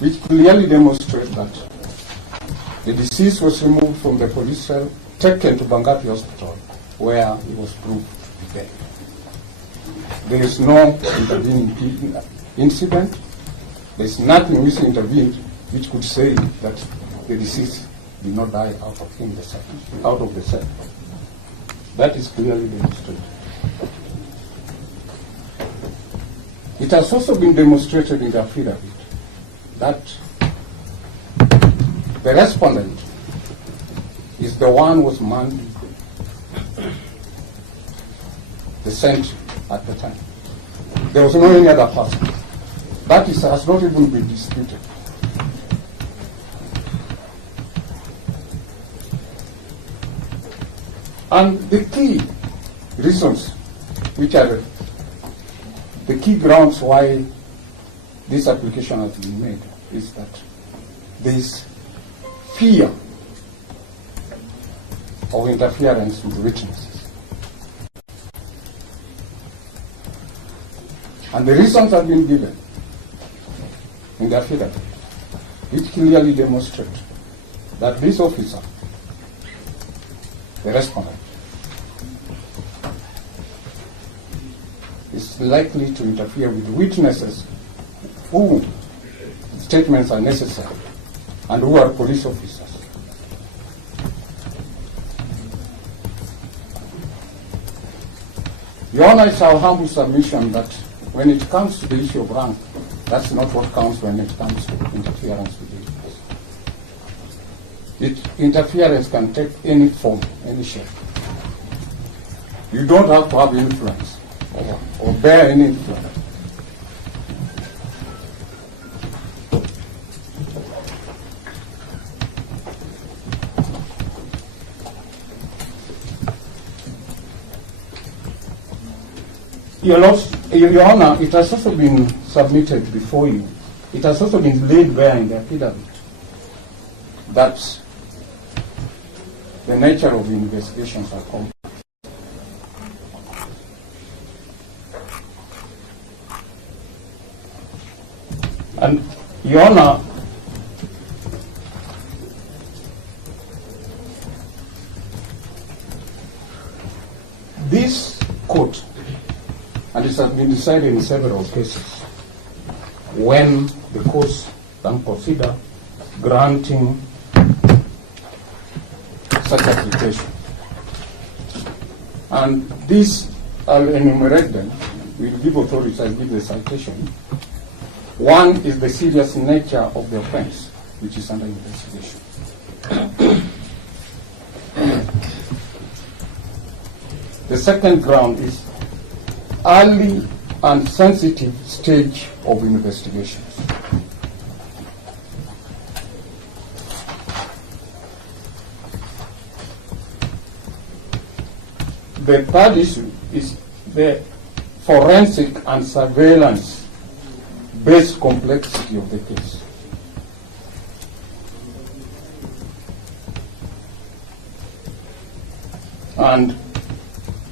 which clearly demonstrate that the deceased was removed from the police cell, taken to Bangapi Hospital, where he was proved to be dead. There is no intervening incident. There is nothing which intervened which could say that the deceased did not die out of the cell. That is clearly demonstrated. It has also been demonstrated in the affidavit that the respondent is the one who was manning the sentry at the time. There was no any other person. That has not even been disputed. And the key reasons, which are the key grounds why this application has been made, is that there is fear of interference with witnesses. And the reasons have been given in the affidavit, which clearly demonstrate that this officer, the respondent, is likely to interfere with witnesses whose statements are necessary and who are police officers. Your Honor, it's our humble submission that when it comes to the issue of rank, that's not what counts when it comes to interference with witnesses. Interference can take any form, any shape. You don't have to have influence or bear any influence. Your Honor, it has also been submitted before you. It has also been laid bare in the affidavit that the nature of the investigations are complex. And, Your Honor, this court, and it has been decided in several cases, when the courts can consider granting such application. And this, I'll enumerate them. We'll give authorities, I'll give the citation. One is the serious nature of the offense, which is under investigation. The second ground is early and sensitive stage of investigations. The third issue is the forensic and surveillance-based complexity of the case. And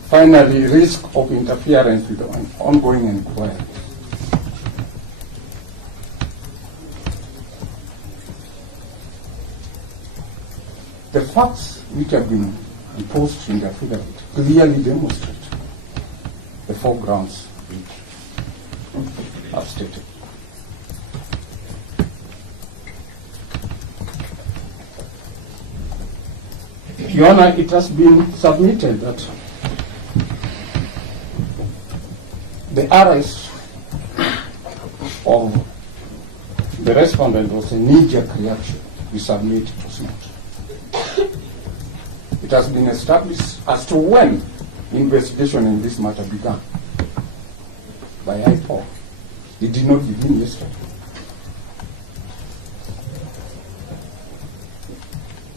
finally, risk of interference with an ongoing inquiry. The facts which have been imposed in the affidavit clearly demonstrate the four grounds which I've stated. Your Honor, it has been submitted that the arrest of the respondent was a knee-jerk reaction. We submit it was not. It has been established as to when investigation in this matter began by IPOL. It did not begin yesterday.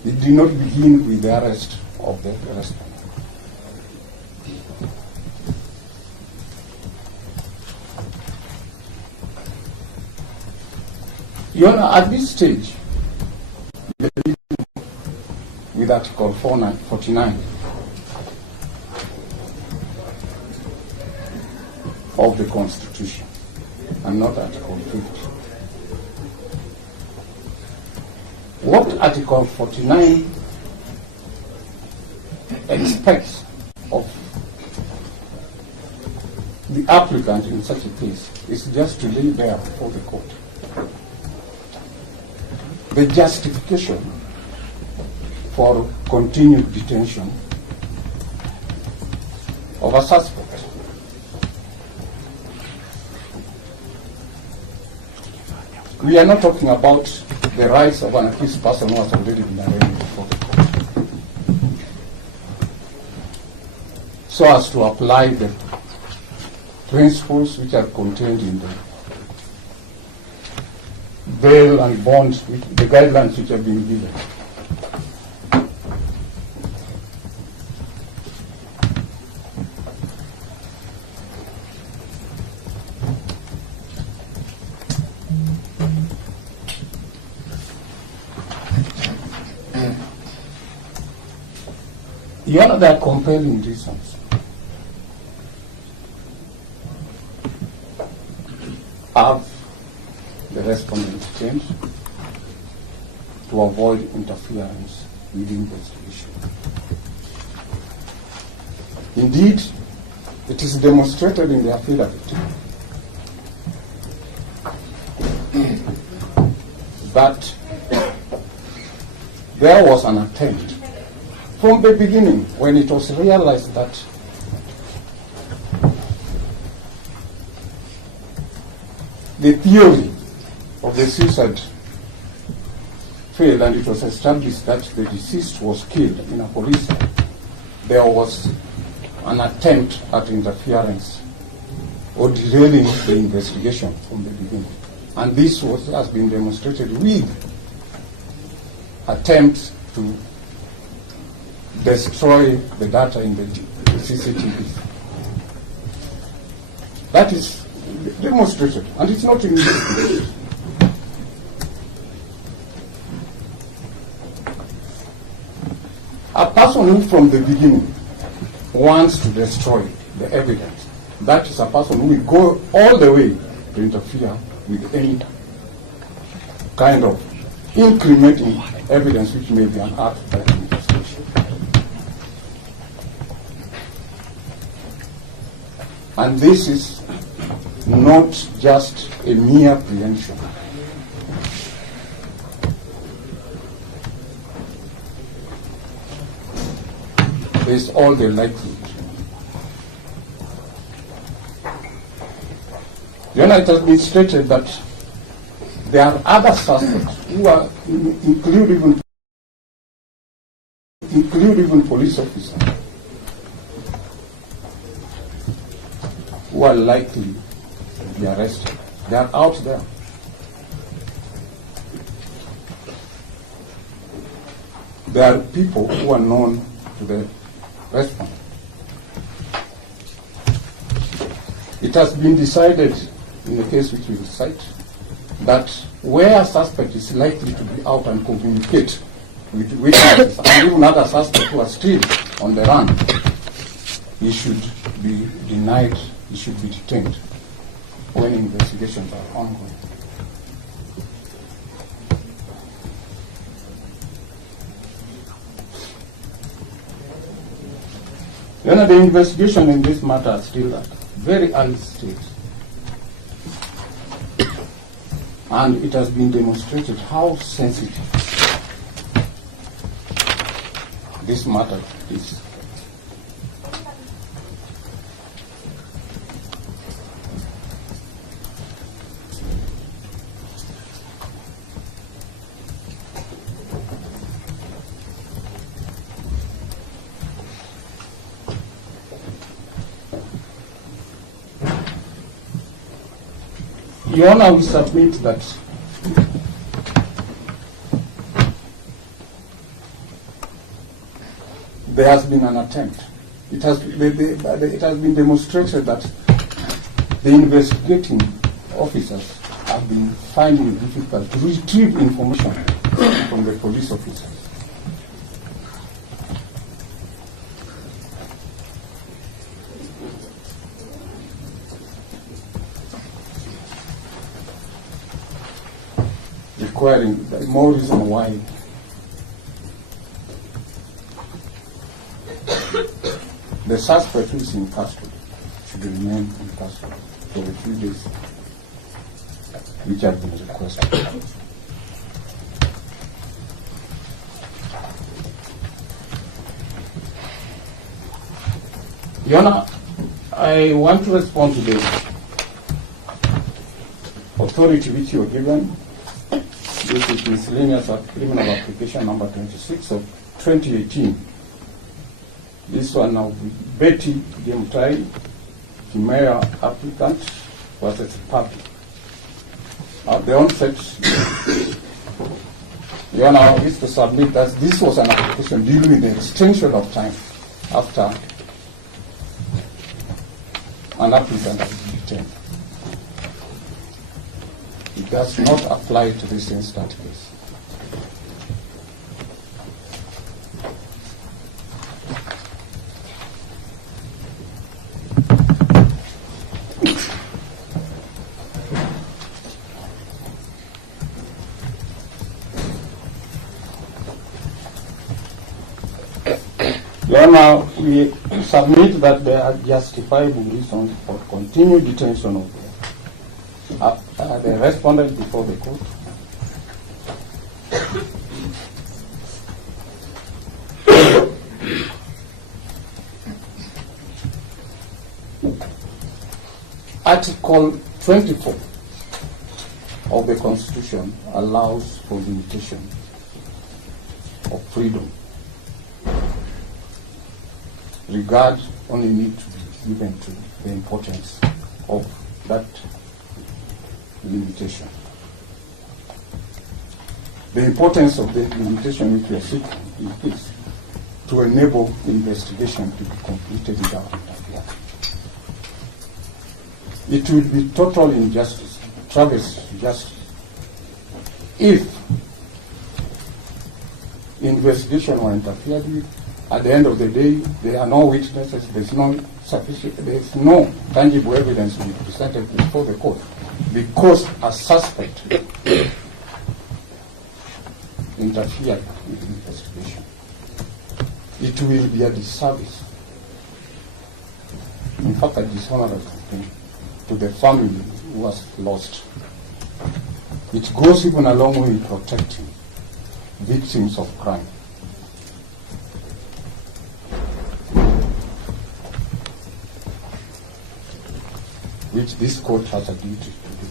It did not begin with the arrest of the respondent. Your Honor, at this stage, with Article 49 of the Constitution, and not Article 50. What Article 49 expects of the applicant in such a case is just to lay bare before the court the justification for continued detention of a suspect. We are not talking about the rights of an accused person who has already been arraigned before the court, so as to apply the principles which are contained in the bail and bonds, the guidelines which have been given. Your Honor, there are compelling reasons. Have the respondent changed to avoid interference with the investigation? Indeed, it is demonstrated in the affidavit that there was an attempt from the beginning, when it was realized that the theory of the suicide failed, and it was established that the deceased was killed in a police cell, there was an attempt at interference or derailing the investigation from the beginning. And this has been demonstrated with attempts to destroy the data in the CCTV. that is demonstrated, and it's not immediate. A person who from the beginning wants to destroy the evidence, that is a person who will go all the way to interfere with any kind of incriminating evidence which may be unearthed by the investigation. And this is not just a mere preemption. There's all the likelihood. It has been stated that there are other suspects who are include even police officers who are likely to be arrested. They are out there. There are people who are known to the respondent. It has been decided in the case which we will cite that where a suspect is likely to be out and communicate with witnesses and even other suspects who are still on the run, he should be denied, he should be detained when investigations are ongoing. The investigation in this matter is still at very early stage. And it has been demonstrated how sensitive this matter is. Your Honor, we submit that there has been an attempt. It has been demonstrated that the investigating officers have been finding it difficult to retrieve information from the police officers. Requiring more reason why the suspect who is in custody should remain in custody for a few days, which have been requested. Your Honor, I want to respond to the authority which you were given. This is miscellaneous criminal application number 26 of 2018. This one now, Betty Gemtai, the mayor applicant, versus public. At the onset, Your Honor, I wish to submit that this was an application dealing with the extension of time after an applicant has been detained. It does not apply to this instant case. Now, we submit that there are justifiable reasons for continued detention of the respondent before the court. Article 24 of the Constitution allows for limitation of freedom. Regard only need to be given to the importance of that limitation. The importance of the limitation which we are seeking is to enable investigation to be completed without interference. It will be total injustice, travesty justice, if investigation were interfered with. At the end of the day, there are no witnesses, there's no tangible evidence to be presented before the court, because a suspect interfered with the investigation. It will be a disservice, in fact a dishonorable thing, to the family who was lost. It goes even a long way in protecting victims of crime. Which this court has a duty to do.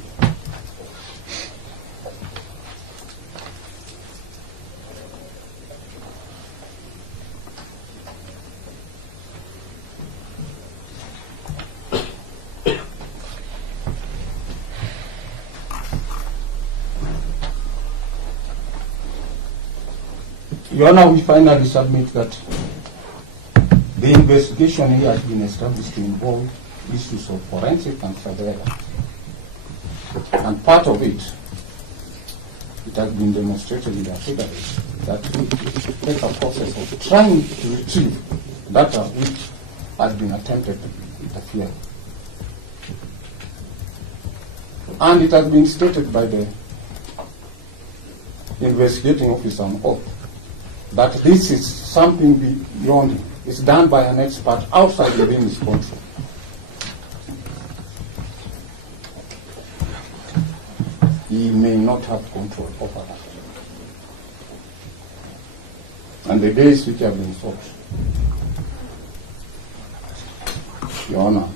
Your Honor, we finally submit that the investigation here has been established to involve issues of forensic and surveillance. And part of it has been demonstrated in the affidavit that we take a process of trying to retrieve data which has been attempted to interfere. And it has been stated by the investigating officer on oath that this is something beyond him. It's done by an expert outside within his control. He may not have control over that. And the days which have been sought, Your Honor,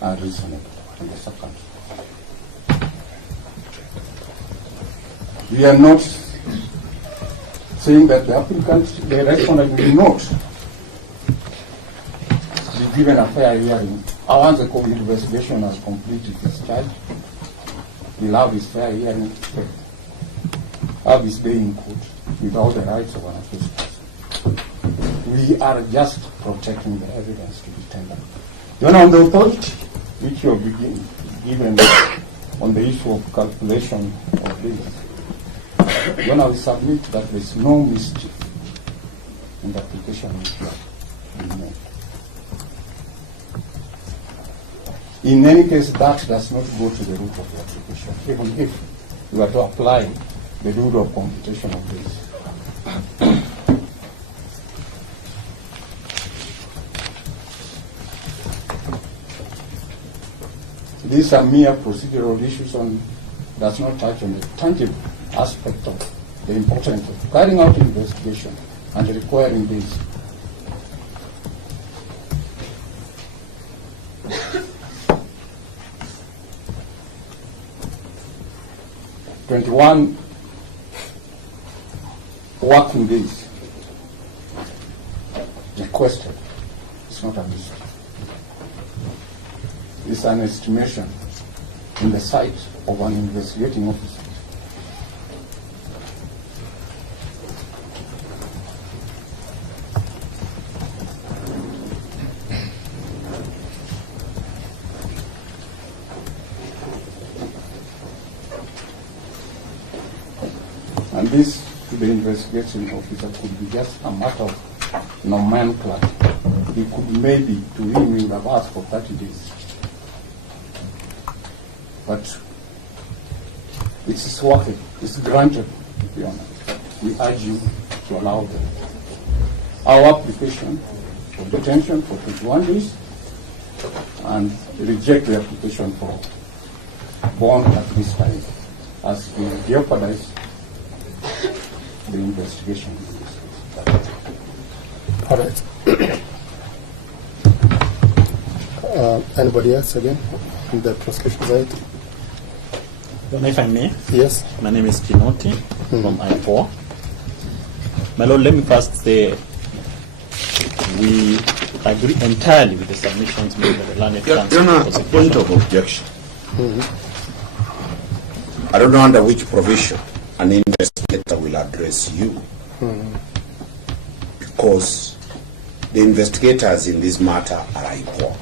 are reasonable in the circumstances. We are not saying that the applicant, the respondent, will not be given a fair hearing. Once the investigation has completed its charge, will have his fair hearing, have his day in court without the rights of an accused person. We are just protecting the evidence to be tendered. Then on the authority which you have given on the issue of calculation of this, then I will submit that there is no mischief in the application which you have made. In any case, that does not go to the root of the application, even if you are to apply the rule of computation of this. These are mere procedural issues and does not touch on the tangible aspect of the importance of carrying out investigation and requiring this. "21 working days requested." It's not a mystery. It's an estimation in the sight of an investigating officer. And this, to the investigating officer, could be just a matter of nomenclature. He could maybe, to him, he would have asked for 30 days. But it's worth it. It's granted, to be honest. We urge you to allow them. Our application for detention for 21 days and reject the application for bond at this time, as we jeopardize the investigation. All right. Anybody else again in the prosecution side? If I may. Yes. My name is Kinoti from I4. My Lord, let me first say we agree entirely with the submissions made by the learned counsel. A point of objection. I don't know under which provision an investigator will address you, because the investigators in this matter are IPOA.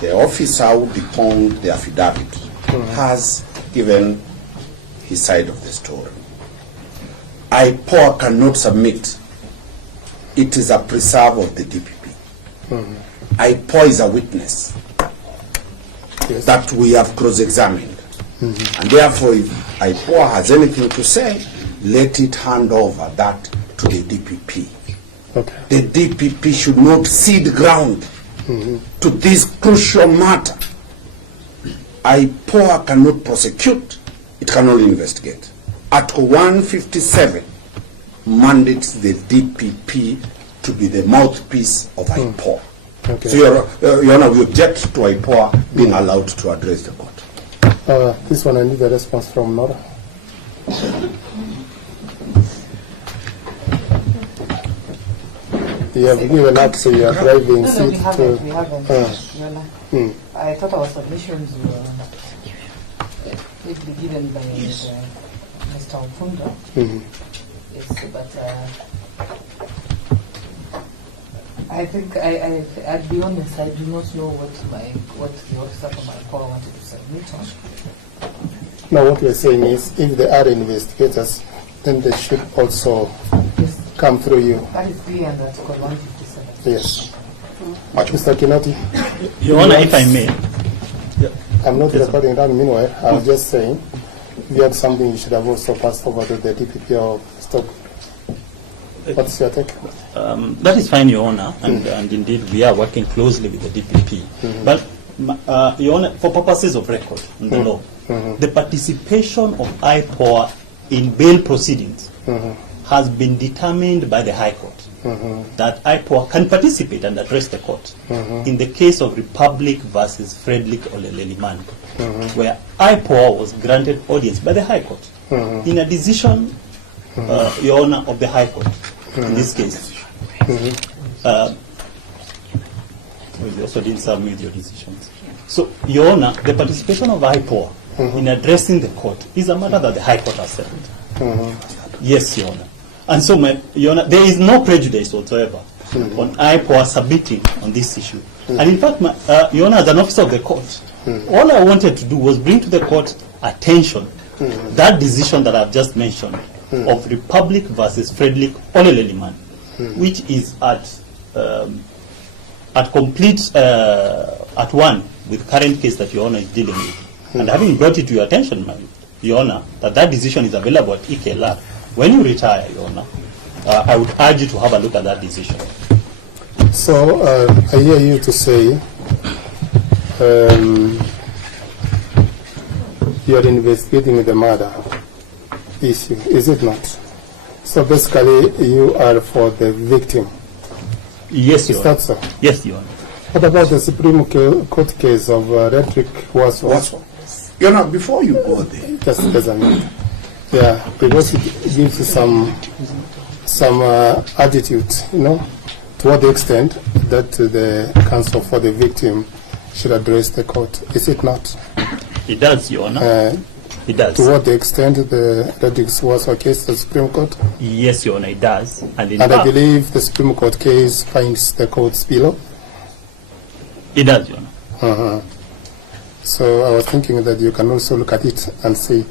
the officer who deponed the affidavit has given his side of the story. IPOA cannot submit. It is a preserve of the DPP. IPOA is a witness that we have cross-examined. And therefore, if IPOA has anything to say, let it hand over that to the DPP. Okay. The DPP should not cede ground to this crucial matter. IPOA cannot prosecute, it can only investigate. Article 157 mandates the DPP to be the mouthpiece of IPOA. Okay. So, Your Honor, we object to IPOA being allowed to address the court. This one I need a response from Nora. You have given up to your driving No, seat we haven't. We haven't. Yola. I thought our submissions were lately given by Mr. Ofunda. Yes, but I think I'd be honest. I do not know what the officer from my call wanted to submit on. Now, what we're saying is, if they are investigators, then they should also come through you. That is clear under Article 157. Yes. Mr. Kinoti, Your Honor, if I may. I'm not recording that. Meanwhile, I was just saying, if you had something, you should have also passed over to the DPP or stop. What's your take? That is fine, Your Honor, and indeed we are working closely with the DPP. But, Your Honor, for purposes of record in the law, the participation of IPOA in bail proceedings has been determined by the High Court. That IPOA can participate and address the court in the case of Republic versus Frederick Oleleliman, where IPOA was granted audience by the High Court in a decision, Your Honor, of the High Court in this case. You also didn't submit your decisions. So, Your Honor, the participation of IPOA in addressing the court is a matter that the High Court has settled. Yes, Your Honor. And so, Your Honor, there is no prejudice whatsoever on IPOA submitting on this issue. And in fact, Your Honor, as an officer of the court, all I wanted to do was bring to the court attention that decision that I've just mentioned of Republic versus Frederick Oleleliman, which is at complete, at one with current case that Your Honor is dealing with. And having brought it to your attention, Your Honor, that decision is available at EKLR. When you retire, Your Honor, I would urge you to have a look at that decision. So, I hear you to say you are investigating the murder issue, is it not? So basically, you are for the victim. Yes, Your Honor. Is that so? Yes, Your Honor. What about the Supreme Court case of Redrick Waswa? Your Honor, before you go there, Just as a minute. Yeah, because it gives you some attitude, you know, to what extent that the counsel for the victim should address the court. Is it not? It does, Your Honor. It does. To what extent the Redrick Waswa case, the Supreme Court? Yes, Your Honor, it does. And I believe the Supreme Court case finds the courts below. It does, Your Honor. So I was thinking that you can also look at it and see.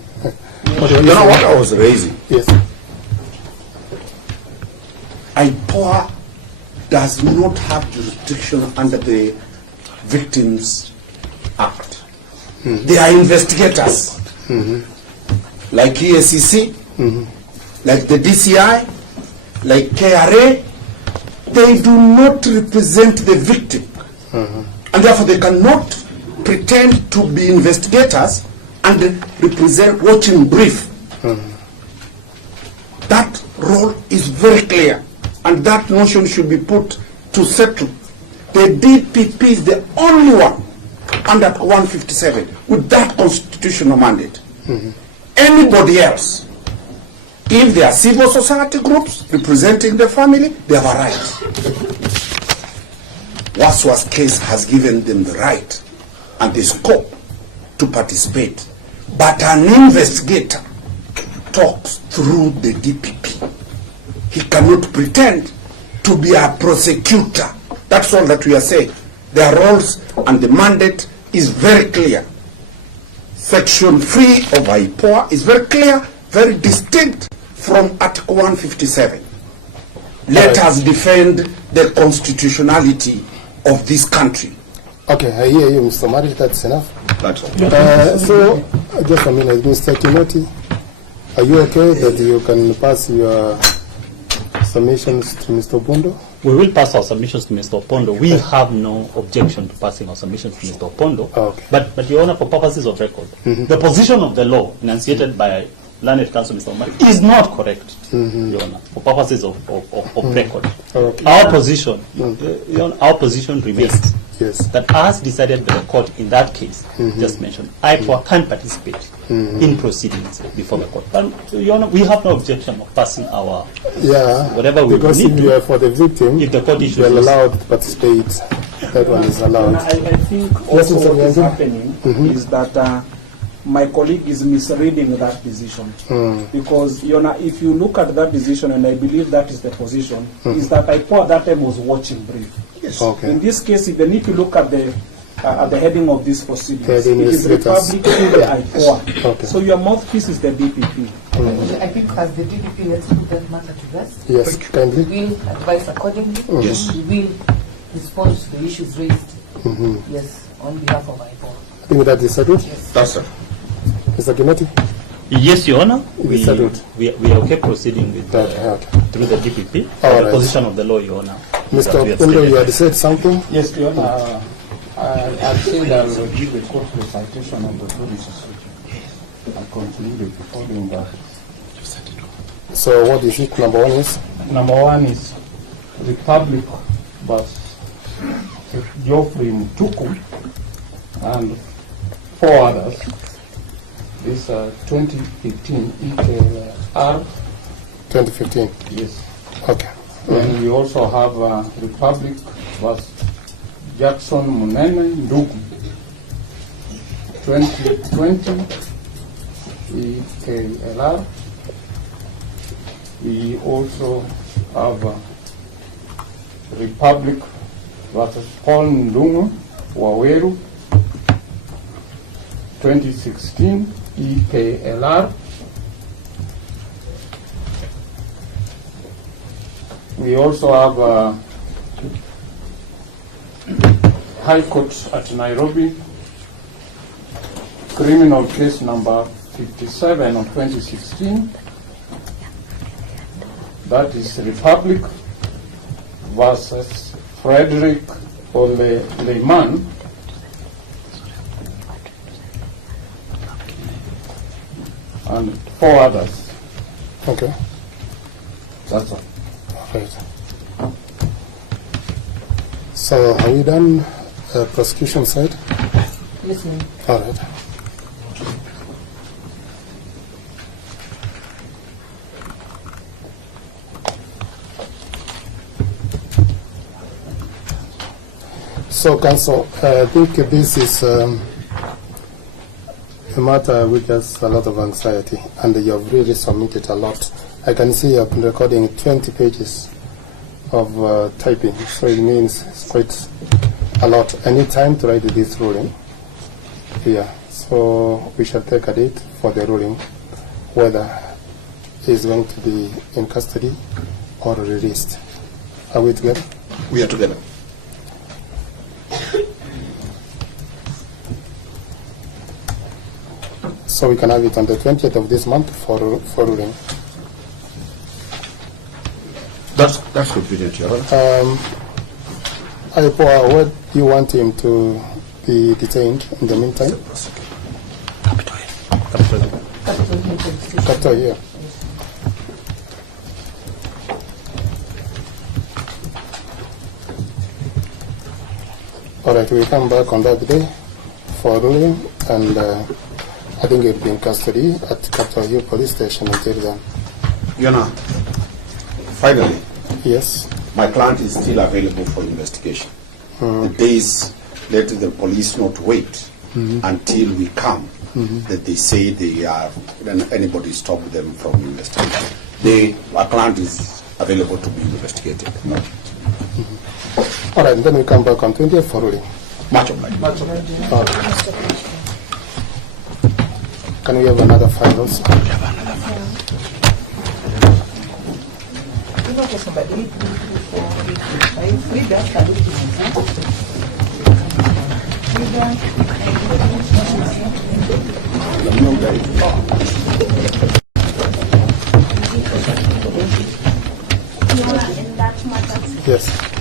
you know what I was raising? Yes. IPOA does not have jurisdiction under the Victims Act. They are investigators, like EACC, like the DCI, like KRA. They do not represent the victim, and therefore they cannot pretend to be investigators and represent watching brief. That role is very clear, and that notion should be put to settle. The DPP is the only one under 157 with that constitutional mandate. Anybody else, if they are civil society groups representing the family, they have a right. Waswa's case has given them the right and the scope to participate. But an investigator talks through the DPP. He cannot pretend to be a prosecutor. That's all that we are saying. their roles and the mandate is very clear. Section 3 of IPOA is very clear, very distinct from Article 157. Let us defend the constitutionality of this country. Okay, I hear you, Mr. Mari, that's enough. That's all. So, just a minute, Mr. Timothy, are you okay that you can pass your submissions to Mr. Opondo? We will pass our submissions to Mr. Opondo. We have no objection to passing our submissions to Mr. Opondo. Okay. But Your Honor, for purposes of record, the position of the law enunciated by Learned Counsel Mr. Omari is not correct, Your Honor, for purposes of record. Okay. Our position, Your Honor, our position remains Yes. that as decided by the court in that case, just mentioned, IPOA can participate in proceedings before the court. But, Your Honor, we have no objection of passing our whatever we because need if to. you are for the victim, If the court issues you are this- allowed to participate. That one is allowed. I think Yes, also Mr. what is Nyango. happening is that my colleague is misreading that decision. Because, Your Honor, if you look at that decision, and I believe that is the position, is that IPOA at that time was watching brief. Yes. Okay. In this case, even if you look at the heading of this proceedings, it Heading is is letters. Republic to the IPOA. Okay. So your mouthpiece is the DPP. I think as the DPP, let's put that matter to rest. Yes, kindly. We will advise accordingly. Yes. We will respond to the issues raised. Yes, on behalf of IPOA. I think that is settled. Yes. That's it. Mr. Timothy? Yes, Your Honor. We settled. we are okay proceeding with Okay. through the DPP. All The right. position of the law, Your Honor. Mr. that we have Opondo, stated. you had said something? Yes, Your Honor. I said I will give a court recitation of the policies. I concluded before doing that. So what is it? Number one is? Number one is Republic versus Geoffrey Mutuku and 4 others. This 2015 EKR. 2015. Yes. Okay. And we also have Republic versus Jackson Munene Ndugu. 2020 EKLR. We also have Republic versus Paul Ndungu Waweru. 2016 EKLR. We also have High Court at Nairobi, criminal case number 57 of 2016. That is Republic versus Frederick Lehman. And 4 others. Okay. That's all. Right. So are we done? Prosecution side? Listening. All right. So, Counsel, I think this is a matter which has a lot of anxiety, and you have really submitted a lot. I can see you have been recording 20 pages of typing, so it means it's quite a lot. I need time to write this ruling. Yeah, so we shall take a date for the ruling, whether he's going to be in custody or released. Are we together? We are together. So we can have it on the 20th of this month for ruling. That's convenient, Your Honor. Where do you want him to be detained in the meantime? Capital here. All right, we come back on that day for ruling, and I think he'll be in custody at Capital Hill Police Station until then. Your Honor, finally, Yes. my client is still available for investigation. The days let the police not wait until we come, that they say they are, then anybody stop them from investigating. Our client is available to be investigated. All right, then we come back on 20th for ruling. Much obliged. All right. Can we have another file also? Yes.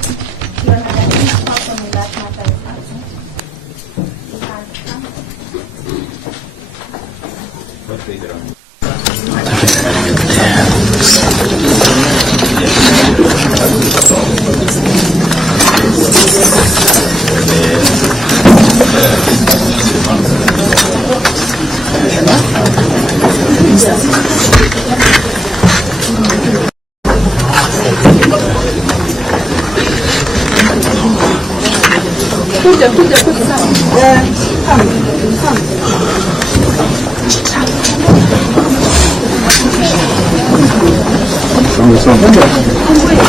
Sasa